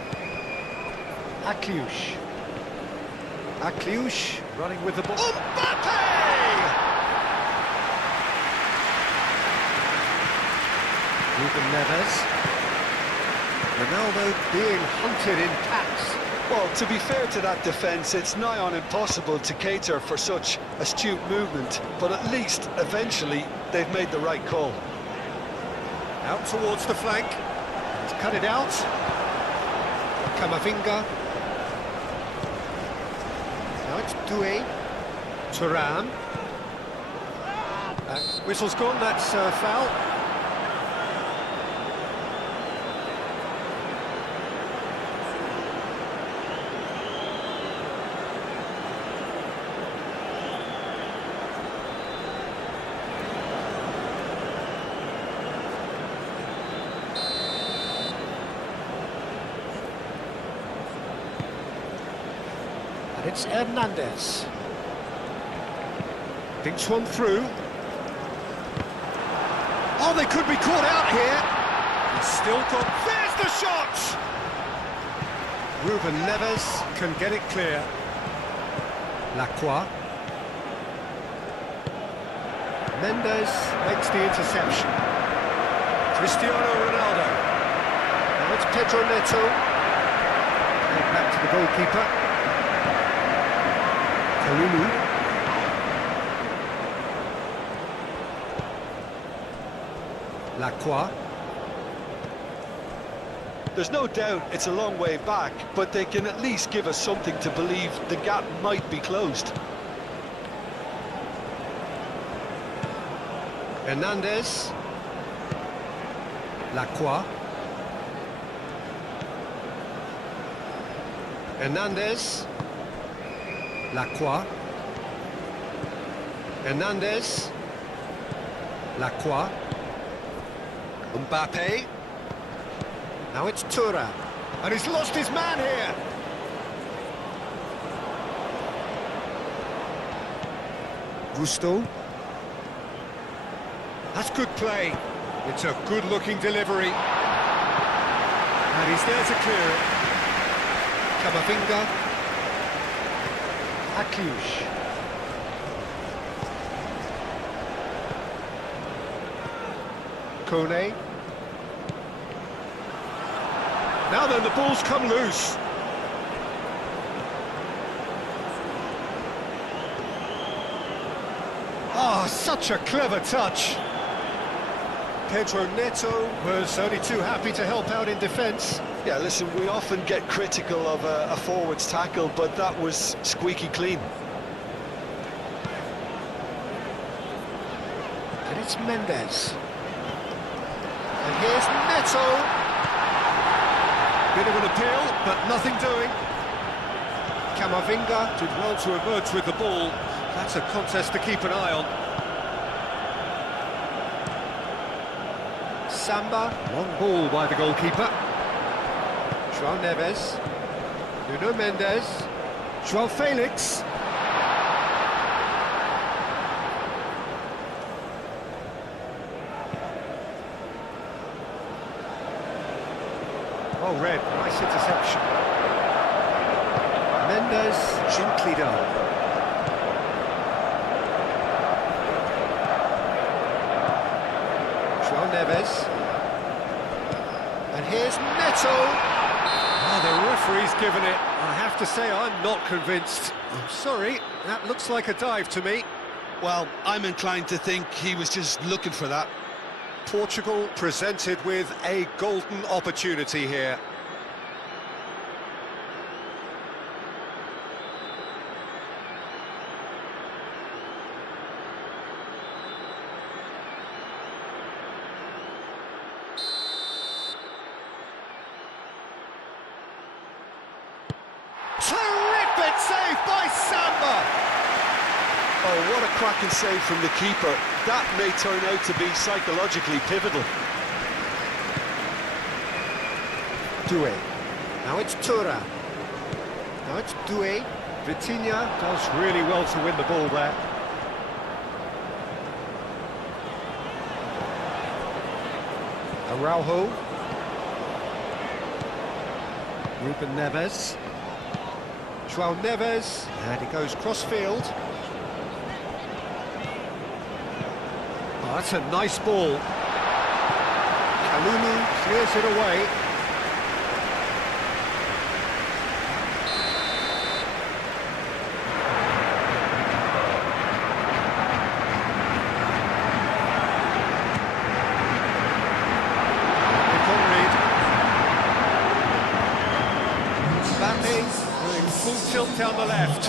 Akliush. Akliush running with the ball. Mbappe! Ruben Neves. Ronaldo being hunted in packs. Well, to be fair to that defence, it's nigh on impossible to cater for such astute movement, but at least, eventually, they've made the right call. Out towards the flank. He's cut it out. Camavinga. Now it's Doué. Thuram. Whistle's gone, that's foul. And it's Hernandez. Thinks one through. Oh, they could be caught out here. He's still got... There's the shot! Ruben Neves can get it clear. Lacroix. Mendes makes the interception. Cristiano Ronaldo. Now it's Pedro Neto. And back to the goalkeeper. Kalulu. Lacroix. There's no doubt it's a long way back, but they can at least give us something to believe the gap might be closed. Hernandez. Lacroix. Hernandez. Lacroix. Hernandez. Lacroix. Mbappe. Now it's Thuram. And he's lost his man here. Gusto. That's good play. It's a good-looking delivery. And he's there to clear it. Camavinga. Akiush. Kone. Now then, the ball's come loose. Oh, such a clever touch. Pedro Neto was only too happy to help out in defence. Yeah, listen, we often get critical of a forward's tackle, but that was squeaky clean. And it's Mendes. And here's Neto. Bit of an appeal, but nothing doing. Camavinga did well to emerge with the ball. That's a contest to keep an eye on. Samba, long ball by the goalkeeper. João Neves. Nuno Mendes. João Felix. Oh, red, nice interception. Mendes, gently done. João Neves. And here's Neto. Oh, the referee's given it. I have to say, I'm not convinced. I'm sorry, that looks like a dive to me. Well, I'm inclined to think he was just looking for that. Portugal presented with a golden opportunity here. Terrific save by Samba! Oh, what a cracking save from the keeper. That may turn out to be psychologically pivotal. Doué. Now it's Thuram. Now it's Doué. Vitinha does really well to win the ball there. Araujo. Ruben Neves. João Neves. And he goes cross-field. Oh, that's a nice ball. Kalulu clears it away. Doing full tilt down the left.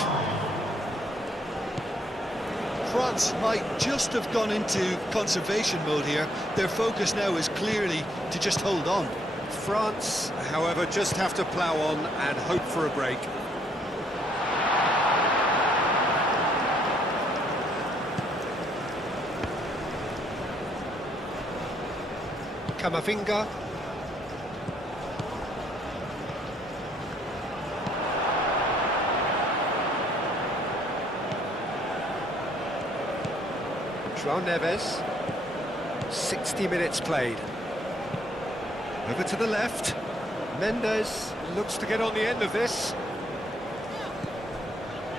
France might just have gone into conservation mode here. Their focus now is clearly to just hold on. France, however, just have to plough on and hope for a break. Camavinga. João Neves. 60 minutes played. Over to the left. Mendes looks to get on the end of this.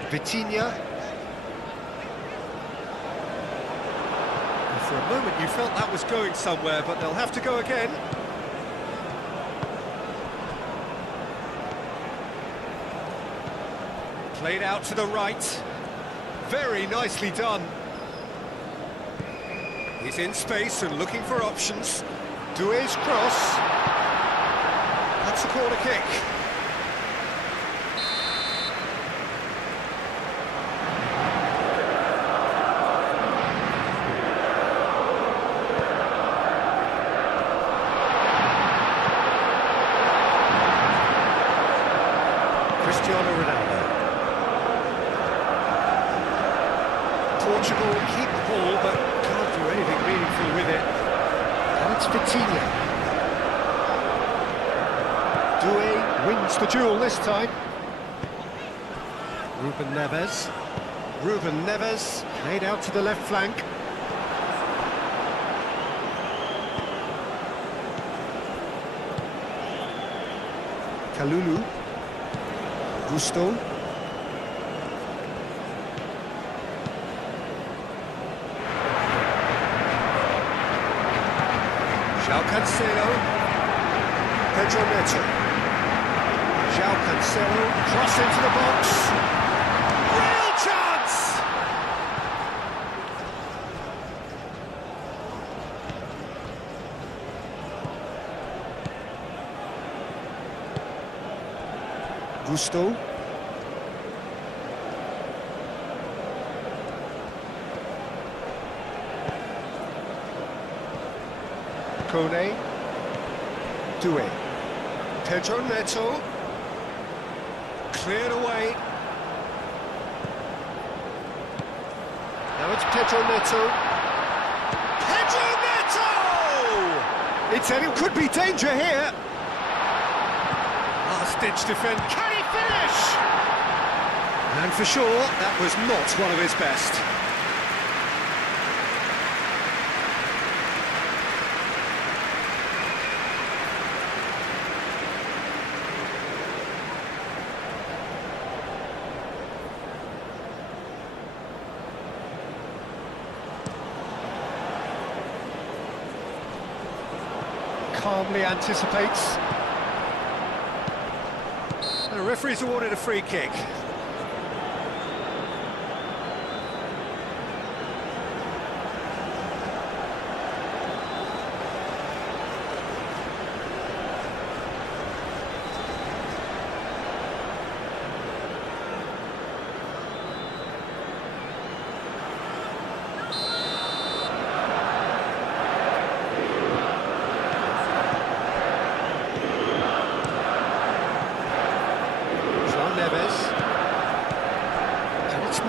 Vitinha. And for a moment you felt that was going somewhere, but they'll have to go again. Played out to the right. Very nicely done. He's in space and looking for options. Doué's cross. That's a corner kick. Christian Portugal keep the ball, but can't do anything meaningful with it. And it's Vitinha. Doué wins the duel this time. Ruben Neves. Ruben Neves played out to the left flank. Kalulu. Gusto. João Cancelo. Pedro Neto. João Cancelo, cross into the box. Real chance! Gusto. Kone. Doué. Pedro Neto. Cleared away. Now it's Pedro Neto. Pedro Neto! It's any could be danger here. Last-ditch defend. Can he finish? And for sure, that was not one of his best. Calmly anticipates. The referee's awarded a free kick.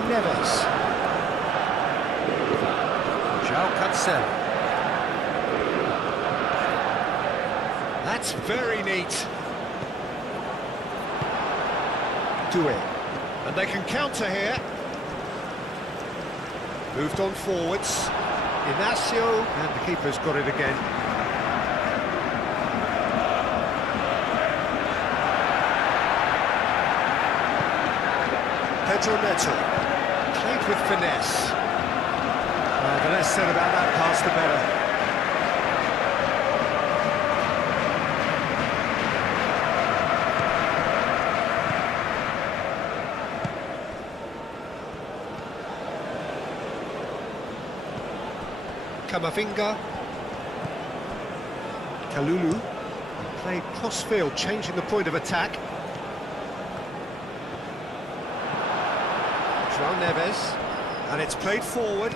Neves. João Cancelo. That's very neat. Doué. And they can counter here. Moved on forwards. Inacio, and the keeper's got it again. Pedro Neto. Played with finesse. The less said about that pass, the better. Camavinga. Kalulu. Played cross-field, changing the point of attack. João Neves, and it's played forward.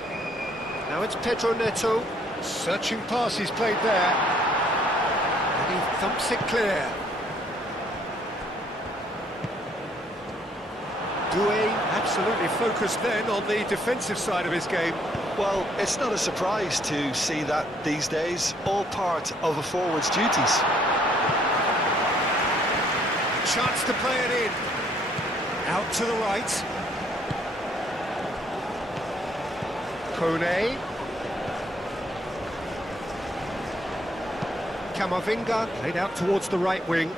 Now it's Pedro Neto, searching pass he's played there, and he thumps it clear. Doué absolutely focused then on the defensive side of his game. Well, it's not a surprise to see that these days, all part of a forward's duties. Chance to play it in. Out to the right. Kone. Camavinga played out towards the right wing.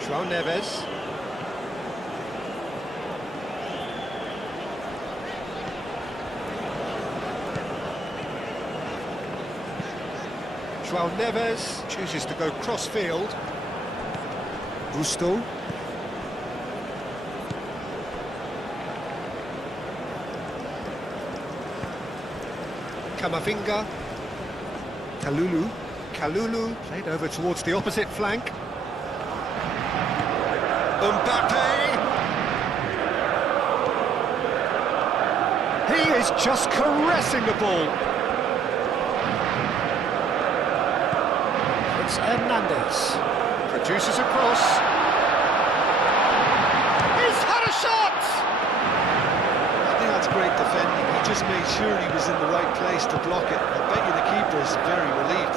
João Neves. João Neves chooses to go cross-field. Gusto. Camavinga. Kalulu. Kalulu played over towards the opposite flank. Mbappe! He is just caressing the ball. it's Hernandez. Produces a cross. He's had a shot! I think that's great defending. He just made sure he was in the right place to block it. I bet you the keeper is very relieved.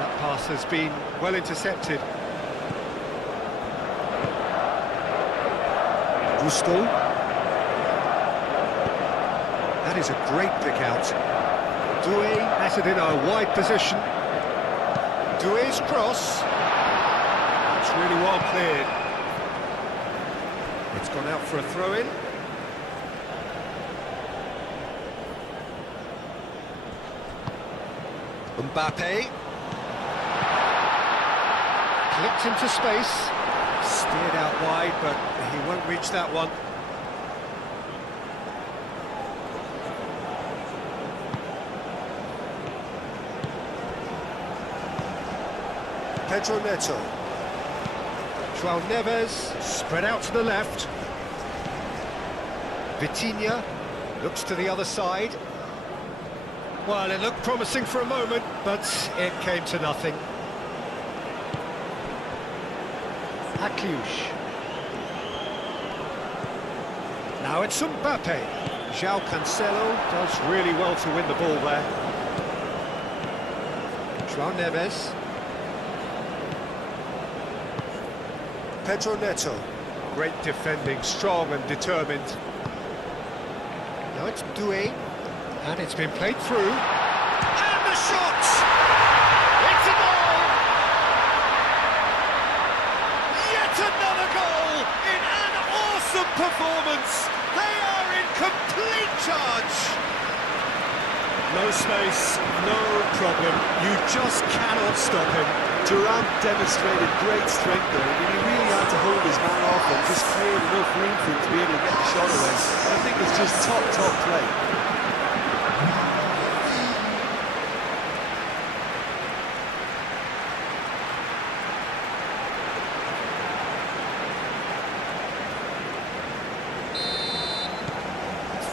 That pass has been well intercepted. Gusto. That is a great pick out. Doué has it in a wide position. Doué's cross. That's really well cleared. It's gone out for a throw-in. Mbappe. Clipped into space. Steered out wide, but he won't reach that one. Pedro Neto. João Neves, spread out to the left. Vitinha looks to the other side. Well, it looked promising for a moment, but it came to nothing. Akliush. Now it's Mbappe. João Cancelo does really well to win the ball there. João Neves. Pedro Neto. Great defending, strong and determined. Now it's Doué. And it's been played through. And the shot! It's a goal! Yet another goal in an awesome performance! They are in complete charge! No space, no problem. You just cannot stop him. Durant demonstrated great strength there. I mean, he really had to hold his man off and just cleared enough room for him to be able to get the shot away. And I think it's just top play.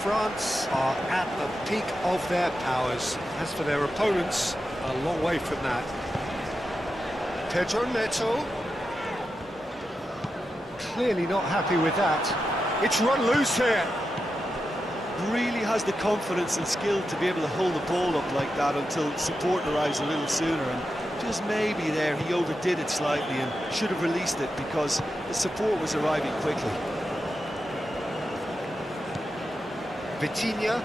France are at the peak of their powers. As for their opponents, a long way from that. Pedro Neto. Clearly not happy with that. It's run loose here. Really has the confidence and skill to be able to hold the ball up like that until support arrives a little sooner, and just maybe there he overdid it slightly and should have released it because the support was arriving quickly. Vitinha.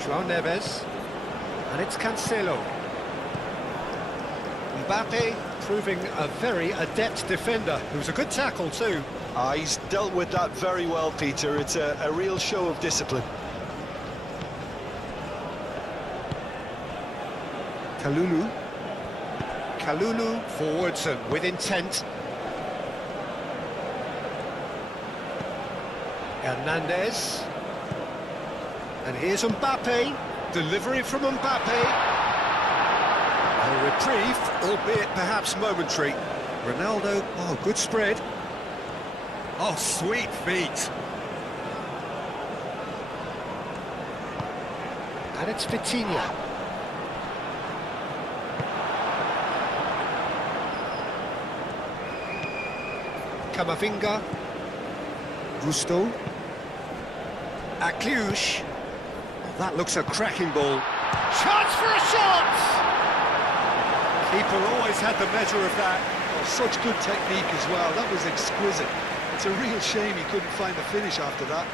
João Neves. And it's Cancelo. Mbappe proving a very adept defender, who's a good tackle too. He's dealt with that very well, Peter. It's a real show of discipline. Kalulu. Kalulu forwards and with intent. Hernandez. And here's Mbappe. Delivery from Mbappe. A reprieve, albeit perhaps momentary. Ronaldo, oh, good spread. Oh, sweet feet. And it's Vitinha. Camavinga. Gusto. Akliush. That looks a cracking ball. Chance for a shot! Keeper always had the measure of that. Oh, such good technique as well. That was exquisite. It's a real shame he couldn't find the finish after that.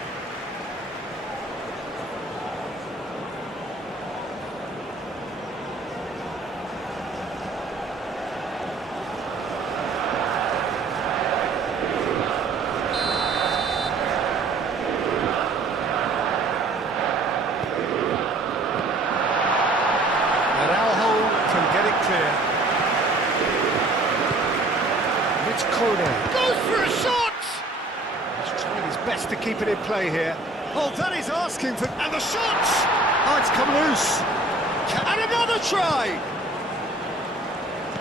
Goes for a shot! He's trying his best to keep it in play here. Oh, that is asking for... And the shot! Oh, it's come loose. And another try!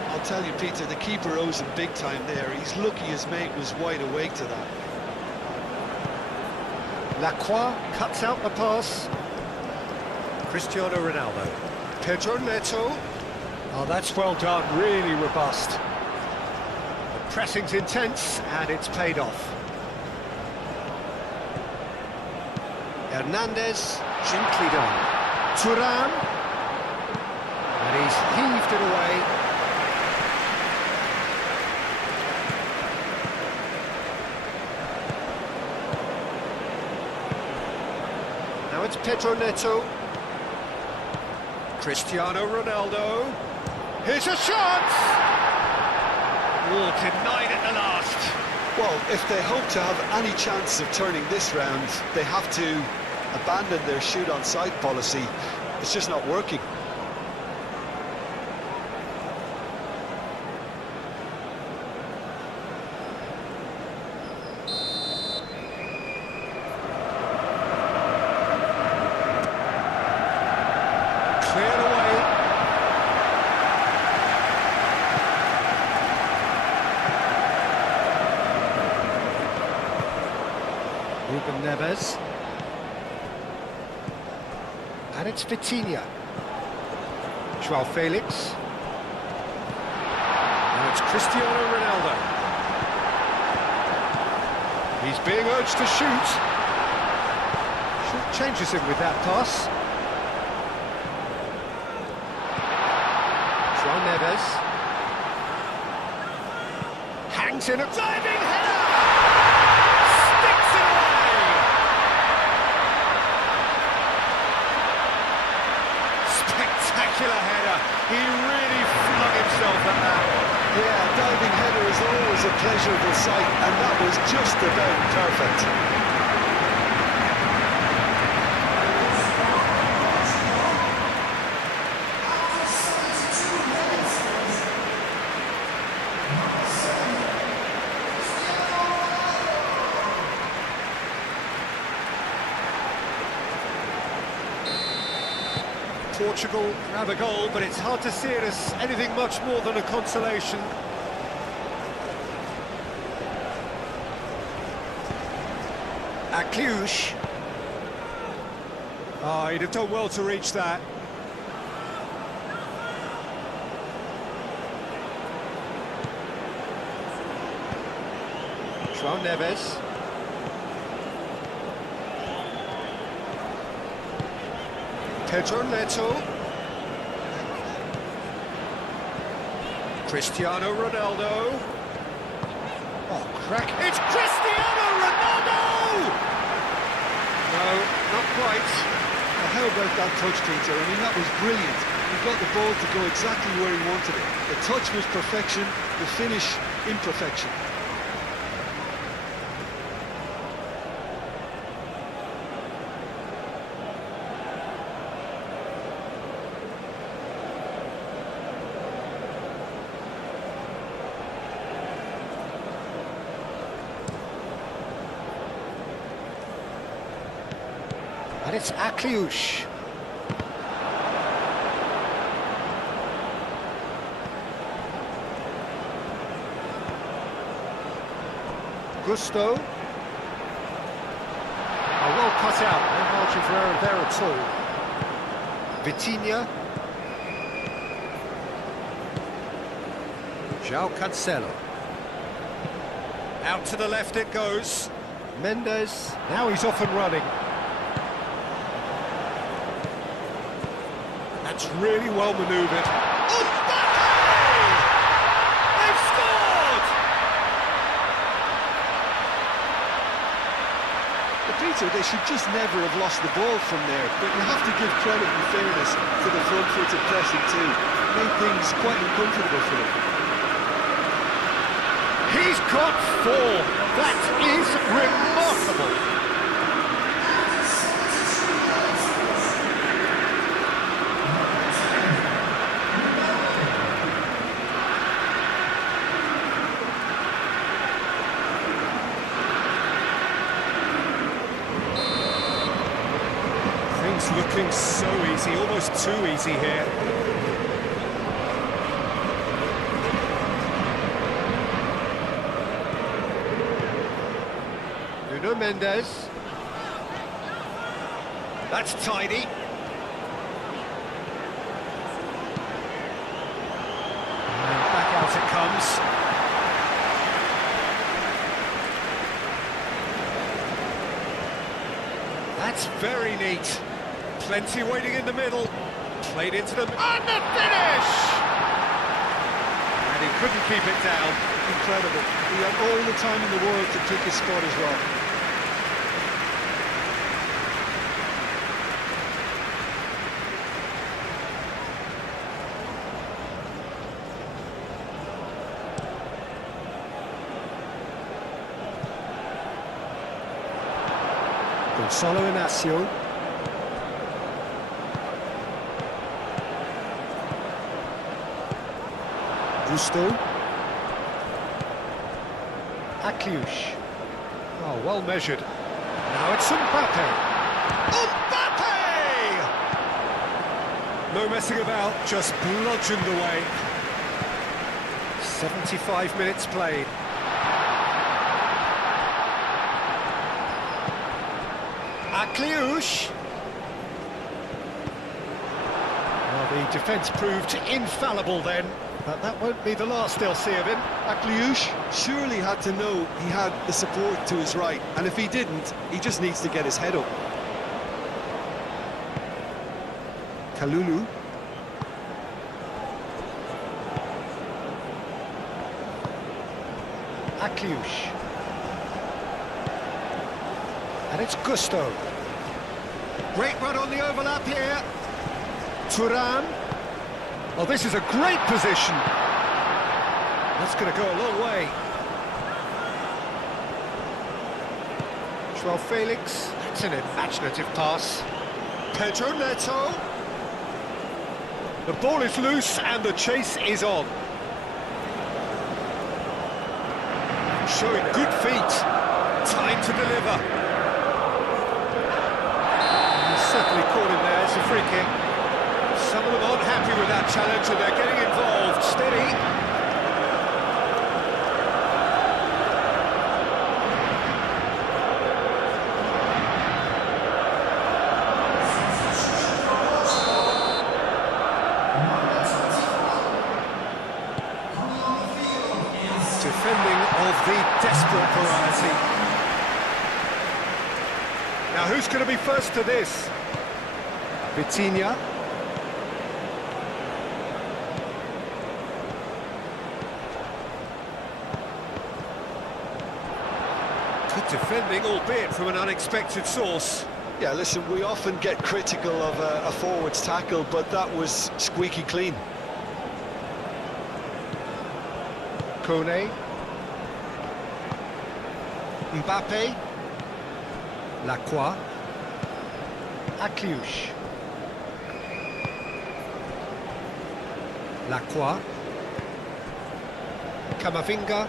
I'll tell you, Peter, the keeper owes him big time there. He's lucky his mate was wide awake to that. Lacroix cuts out the pass. Cristiano Ronaldo. Pedro Neto. Oh, that's well done, really robust. The pressing's intense, and it's paid off. Hernandez, gently done. Thuram. And he's heaved it away. Now it's Pedro Neto. Cristiano Ronaldo. Here's a shot! Oh, denied at the last. Well, if they hope to have any chance of turning this round, they have to abandon their shoot-on-sight policy. It's just not working. Cleared away. Ruben Neves. And it's Vitinha. Joao Felix. Now it's Cristiano Ronaldo. He's being urged to shoot. Changes him with that pass. Joao Neves. Hangs in a diving header! Sticks it away! Spectacular header. He really flung himself at that. Yeah, a diving header is always a pleasurable sight, and that was just about perfect. Portugal have a goal, but it's hard to see it as anything much more than a consolation. Akliush. Oh, he'd have done well to reach that. Joao Neves. Pedro Neto. Cristiano Ronaldo. Oh, crack. It's Cristiano Ronaldo! No, not quite. Well, how about that touch, Peter? I mean, that was brilliant. He got the ball to go exactly where he wanted it. The touch was perfection, the finish imperfection. And it's Akliush. Gusto. Oh, well cut out. No margin for error there at all. Vitinha. João Cancelo. Out to the left it goes. Mendes. Now he's off and running. That's really well manoeuvred. Oh, they've scored! Peter, they should just never have lost the ball from there, but you have to give credit and fairness to the front-footed pressing too. Made things quite uncomfortable for them. He's got 4. That is remarkable. Things looking so easy, almost too easy here. Nuno Mendes. That's tidy. That's very neat. Plenty waiting in the middle. Played into them, and the finish! And he couldn't keep it down. Incredible. He had all the time in the world to kick his spot as well. Gonzalo Inacio. Gusto. Akliush. Oh, well measured. Now it's Mbappe. Mbappe! No messing about, just bludgeoned away. 75 minutes played. Akliush. Well, the defence proved infallible then, but that won't be the last they'll see of him. Akliush surely had to know he had the support to his right, and if he didn't, he just needs to get his head up. Kalulu. Akliush. And it's Gusto. Great run on the overlap here. Thuram. Well, this is a great position. That's going to go a long way. Joao Felix. That's an imaginative pass. Pedro Neto. The ball is loose and the chase is on. Showing good feet. Time to deliver. Certainly caught him there, it's a free kick. Some of them aren't happy with that challenge and they're getting involved. Steady. Defending of the desperate variety. Now who's going to be first to this? Vitinha. Good defending, albeit from an unexpected source. Yeah, listen, we often get critical of a forward's tackle, but that was squeaky clean. Kone. Mbappe. Lacroix. Akliush. Lacroix. Camavinga.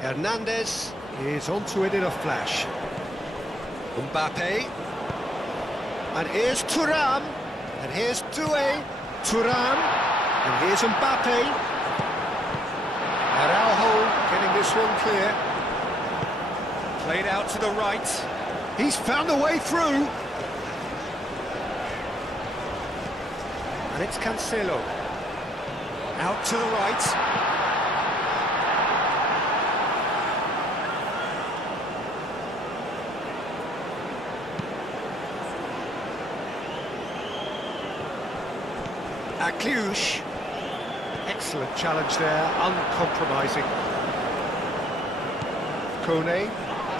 Hernandez is onto it in a flash. Mbappe. And here's Thuram. And here's Doué. Thuram. And here's Mbappe. Araujo getting this one clear. Played out to the right. He's found a way through. And it's Cancelo. Out to the right. Akliush. Excellent challenge there, uncompromising. Kone.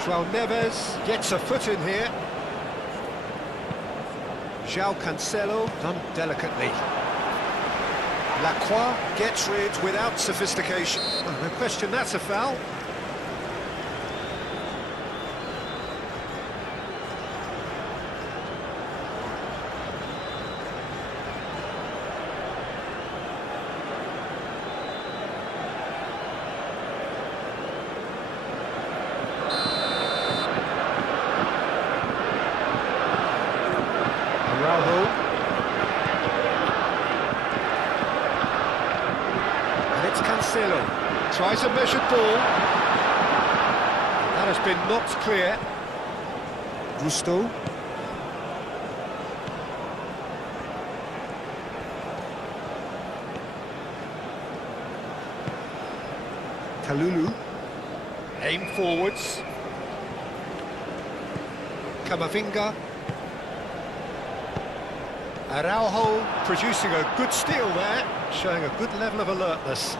Joao Neves gets a foot in here. Joao Cancelo done delicately. Lacroix gets rid without sophistication. Oh, no question that's a foul. Araujo. And it's Cancelo. Tries a measured ball. That has been knocked clear. Gusto. Kalulu. Aim forwards. Camavinga. Araujo producing a good steal there, showing a good level of alertness.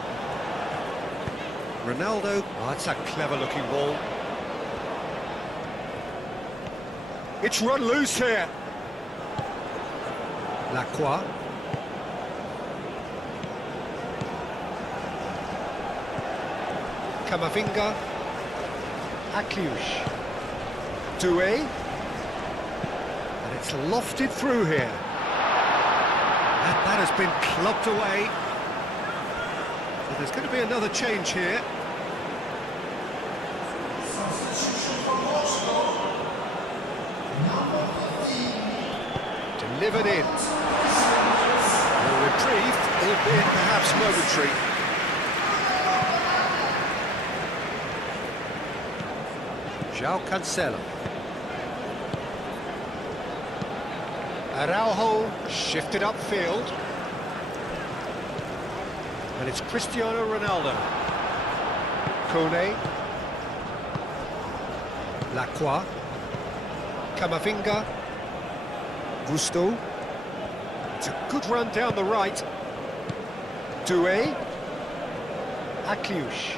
Ronaldo, oh, that's a clever-looking ball. It's run loose here. Lacroix. Camavinga. Akliush. Doué. And it's lofted through here. And that has been clubbed away. So there's going to be another change here. Delivered in. A reprieve, albeit perhaps momentary. João Cancelo. Araujo shifted upfield. And it's Cristiano Ronaldo. Kone. Lacroix. Camavinga. Gusto. It's a good run down the right. Doué. Akliush.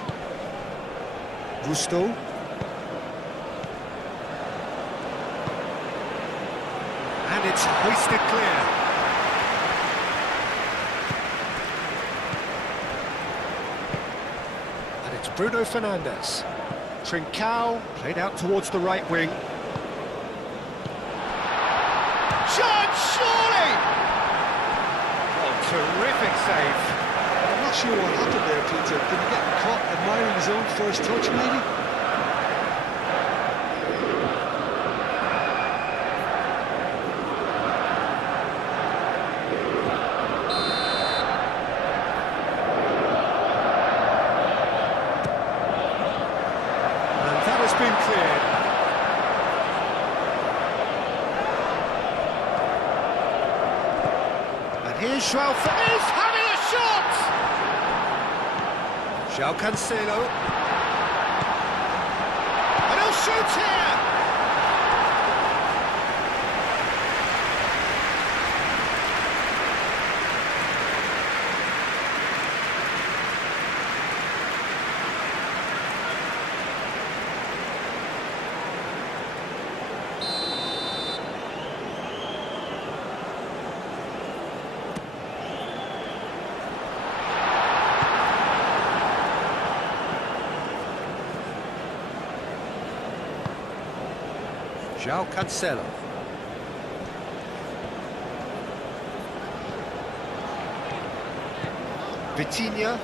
Gusto. And it's hoisted clear. And it's Bruno Fernandes. Trincao played out towards the right wing. Shot, surely! Oh, terrific save. I'm not sure what happened there, Peter. Did he get caught admiring his own first touch, maybe? Been cleared. And here's João Félix having a shot! João Cancelo. And he'll shoot here! João Cancelo. Vitinha.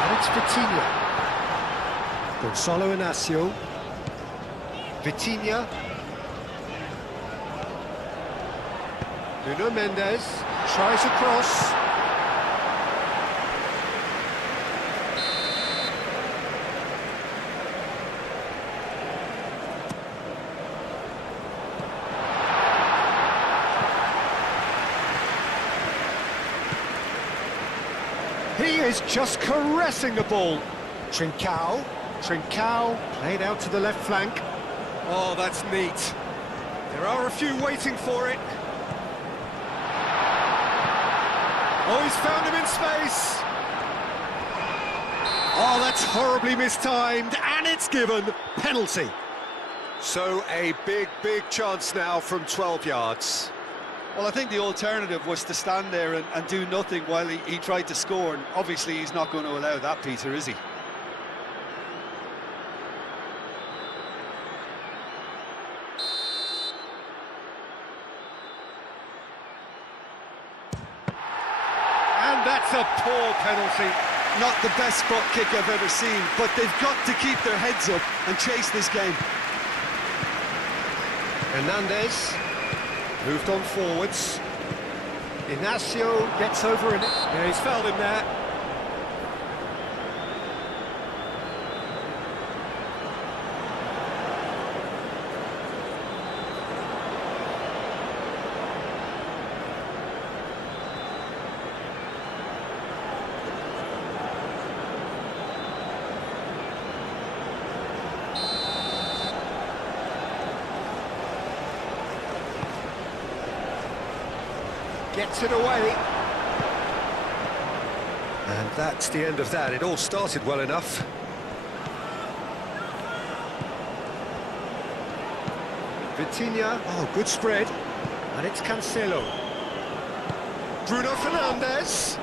And it's Vitinha. Gonçalo Inácio. Vitinha. Nuno Mendes tries a cross. He is just caressing the ball. Trincao. Trincao played out to the left flank. Oh, that's neat. There are a few waiting for it. Oh, he's found him in space. Oh, that's horribly mistimed, and it's given. Penalty. So a big chance now from 12 yards. Well, I think the alternative was to stand there and do nothing while he tried to score, and obviously he's not going to allow that, Peter, is he? And that's a poor penalty. Not the best spot kick I've ever seen, but they've got to keep their heads up and chase this game. Hernandez moved on forwards. Inacio gets over in it. Yeah, he's fouled him there. Gets it away. And that's the end of that. It all started well enough. Vitinha, oh, good spread. And it's Cancelo. Bruno Fernandes.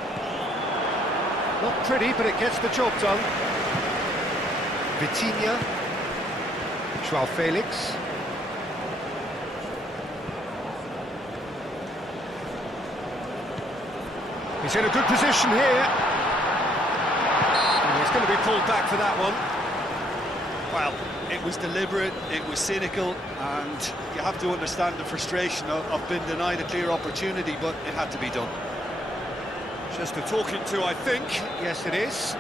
Not pretty, but it gets the job done. Vitinha. Joao Felix. He's in a good position here. And he's going to be pulled back for that one. Well, it was deliberate, it was cynical, and you have to understand the frustration of being denied a clear opportunity, but it had to be done. Just a talking to, I think. Yes, it is.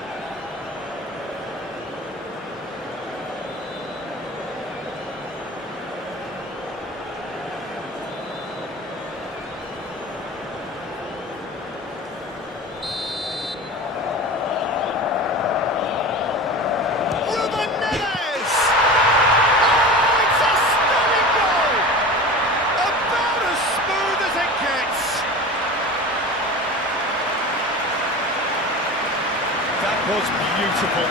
Was beautiful,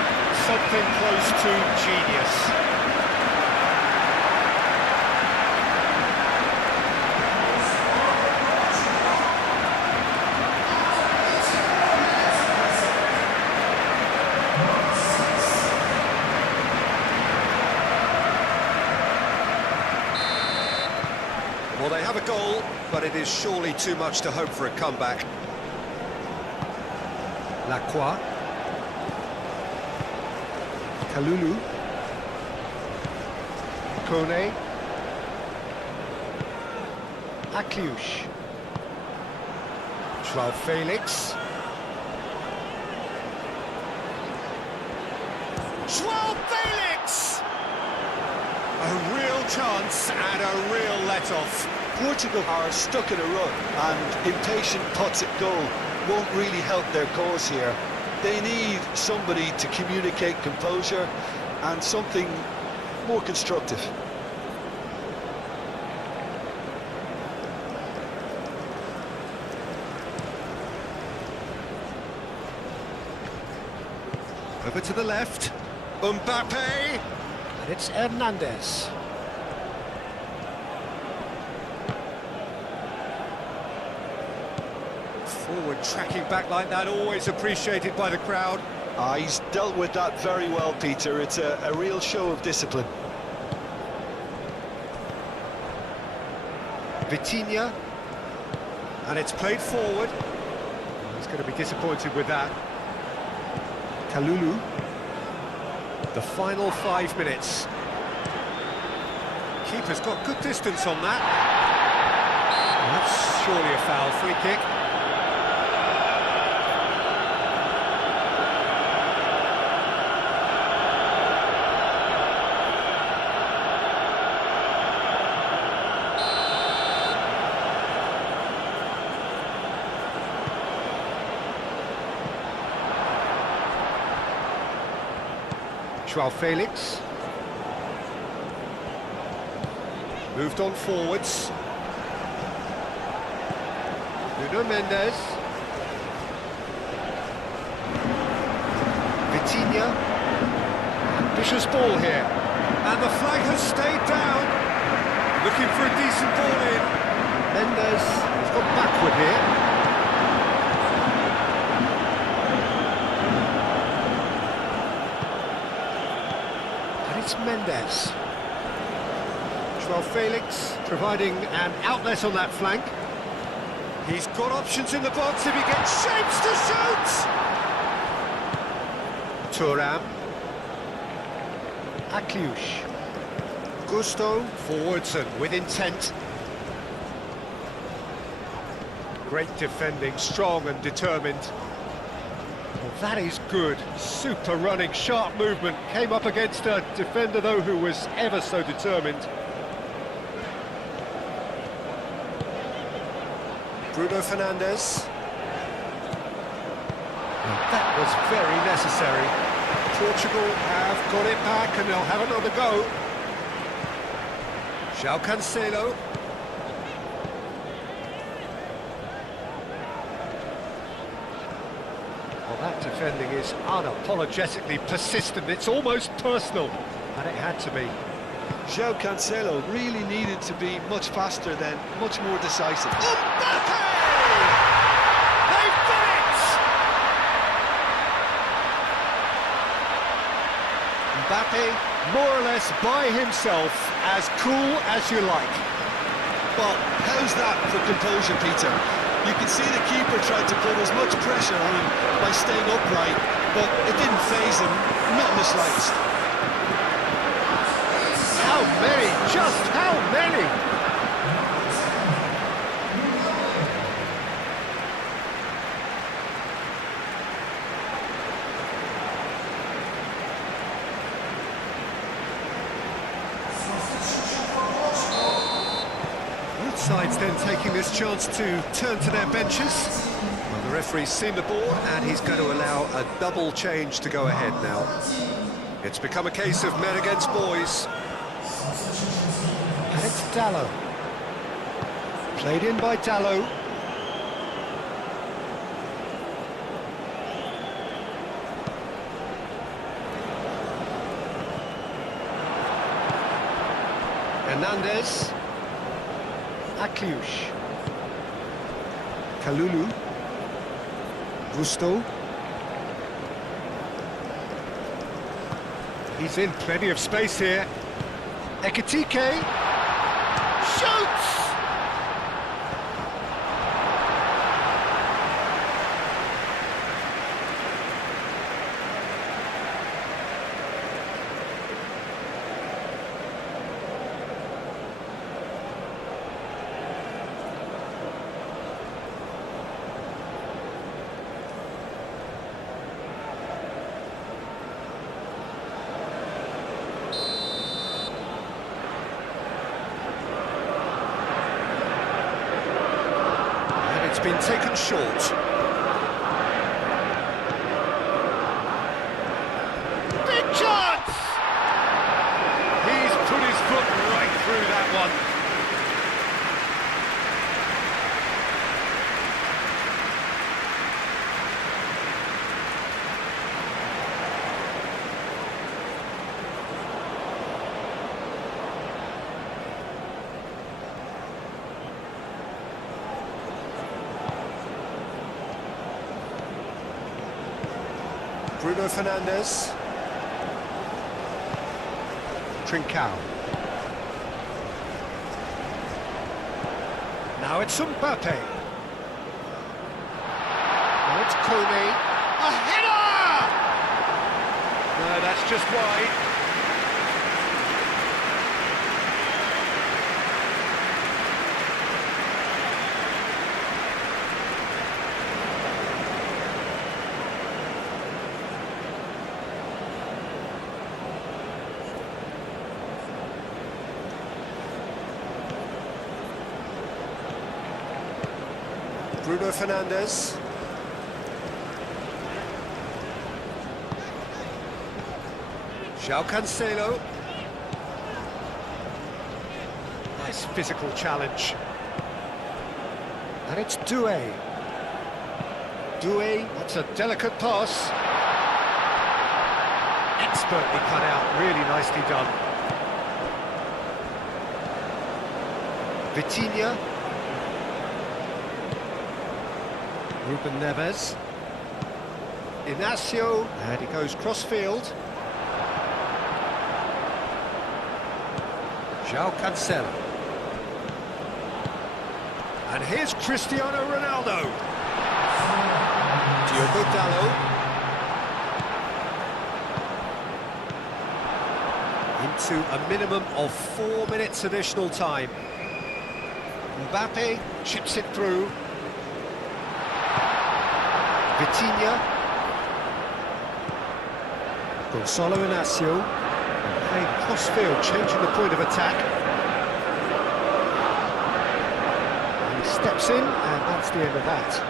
something close to genius. Well, they have a goal, but it is surely too much to hope for a comeback. Lacroix. Kalulu, Kone, Akliush, Joao Felix, Joao Felix! A real chance and a real let-off. Portugal are stuck in a rut, and impatient putts at goal won't really help their cause here. They need somebody to communicate composure and something more constructive. Over to the left, Mbappe, and it's Hernandez. Forward tracking back like that, always appreciated by the crowd. He's dealt with that very well, Peter. It's a real show of discipline. Vitinha, and it's played forward. He's going to be disappointed with that. Kalulu. The final 5 minutes. Keeper's got good distance on that. That's surely a foul, free kick. Joao Felix. Moved on forwards. Nuno Mendes. Vitinha. Ambitious ball here. And the flag has stayed down. Looking for a decent ball in. Mendes has gone backward here. It's Mendes. Joao Felix providing an outlet on that flank. He's got options in the box if he gets shapes to shoot! Thuram. Akliush. Gusto, forwards and with intent. Great defending, strong and determined. Well, that is good. Super running, sharp movement. Came up against a defender, though, who was ever so determined. Bruno Fernandes. Well, that was very necessary. Portugal have got it back and they'll have another go. Joao Cancelo. Well, that defending is unapologetically persistent. It's almost personal, and it had to be. João Cancelo really needed to be much faster then, much more decisive. Mbappe! They've done it! Mbappe, more or less by himself, as cool as you like. Well, how's that for composure, Peter? You can see the keeper tried to put as much pressure on him by staying upright, but it didn't faze him, not in the slightest. How many? Just how many? Both sides then taking this chance to turn to their benches. Well, the referee's seen the board and he's going to allow a double change to go ahead now. It's become a case of men against boys. And it's Dallo. Played in by Dallo. Hernandez. Akliush. Kalulu. Gusto. He's in plenty of space here. Ekitike. Shoots! It's been taken short. Big chance! He's put his foot right through that one. Bruno Fernandes. Trincao. Now it's Mbappe. Now it's Kone. A header! No, that's just wide. Bruno Fernandes. João Cancelo. Nice physical challenge. And it's Doué. Doué, that's a delicate pass. Expertly cut out, really nicely done. Vitinha. Ruben Neves. Inacio, and he goes cross-field. João Cancelo. And here's Cristiano Ronaldo. Diogo Dallo. Into a minimum of 4 minutes additional time. Mbappe chips it through. Vitinha. Gonzalo Inacio. Playing cross-field, changing the point of attack. And he steps in, and that's the end of that.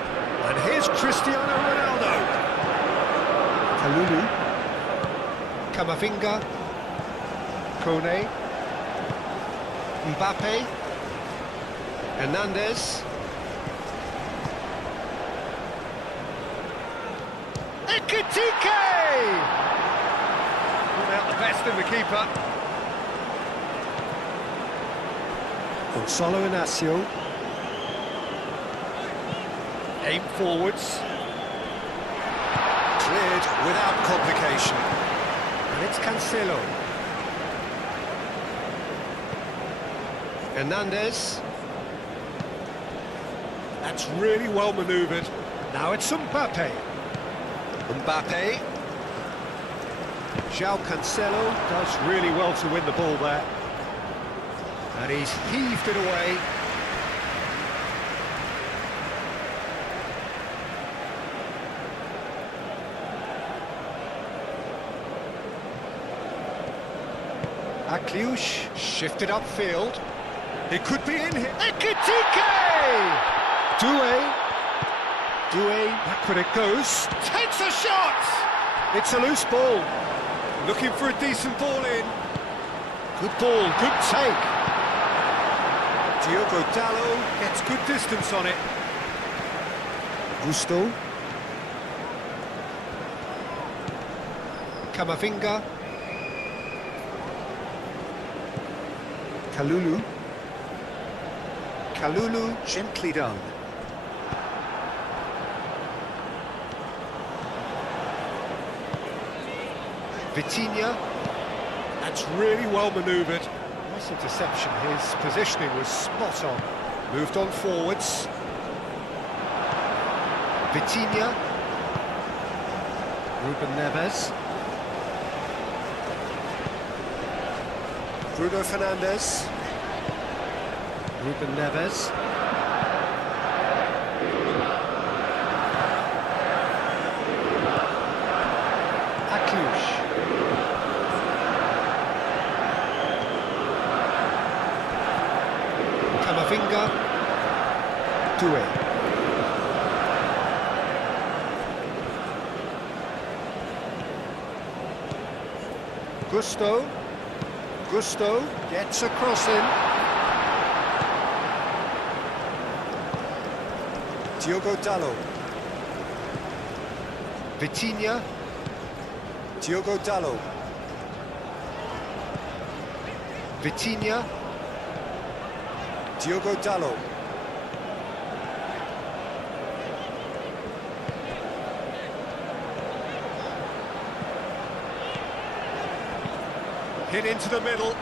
And here's Cristiano Ronaldo. Kalulu. Camavinga. Kone. Mbappe. Hernandez. Ekitike! Brought out the best in the keeper. Gonzalo Inacio. Aim forwards. Cleared without complication. And it's Cancelo. Hernandez. That's really well manoeuvred. Now it's Mbappe. Mbappe. João Cancelo does really well to win the ball there. And he's heaved it away. Akliush shifted upfield. It could be in here. Ekitike! Doué, backward it goes. Takes a shot! It's a loose ball. Looking for a decent ball in. Good ball, good take. Diogo Dalot gets good distance on it. Gusto. Camavinga. Kalulu, gently done. Vitinha, that's really well manoeuvred. Nice interception, his positioning was spot on. Moved on forwards. Vitinha. Ruben Neves. Bruno Fernandes. Ruben Neves. Akliush. Camavinga. Doué. Gusto gets across him. Diogo Dalot. Vitinha. Diogo Dalot. Vitinha. Diogo Dalot. Hit into the middle.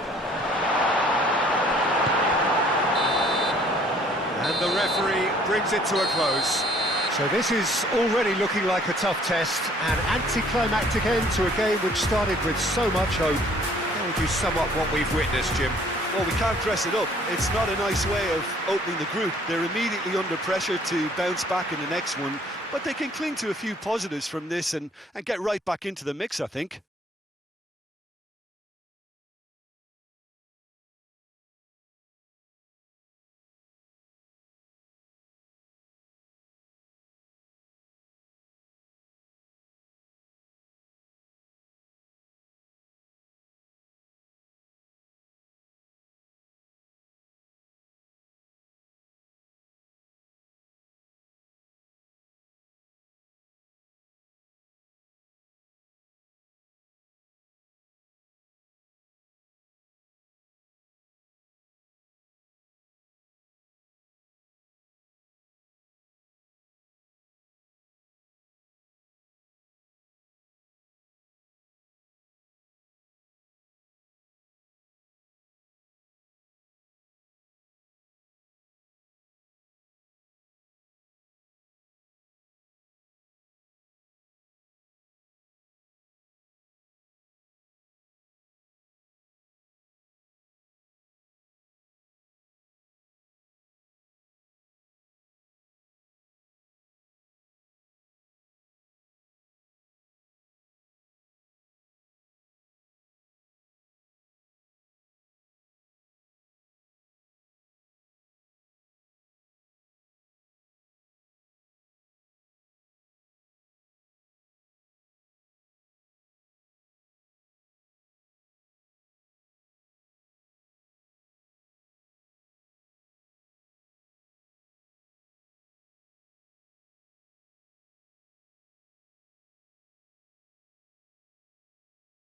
And the referee brings it to a close. So this is already looking like a tough test, an anticlimactic end to a game which started with so much hope. How would you sum up what we've witnessed, Jim? Well, we can't dress it up. It's not a nice way of opening the group. They're immediately under pressure to bounce back in the next one, but they can cling to a few positives from this and get right back into the mix, I think.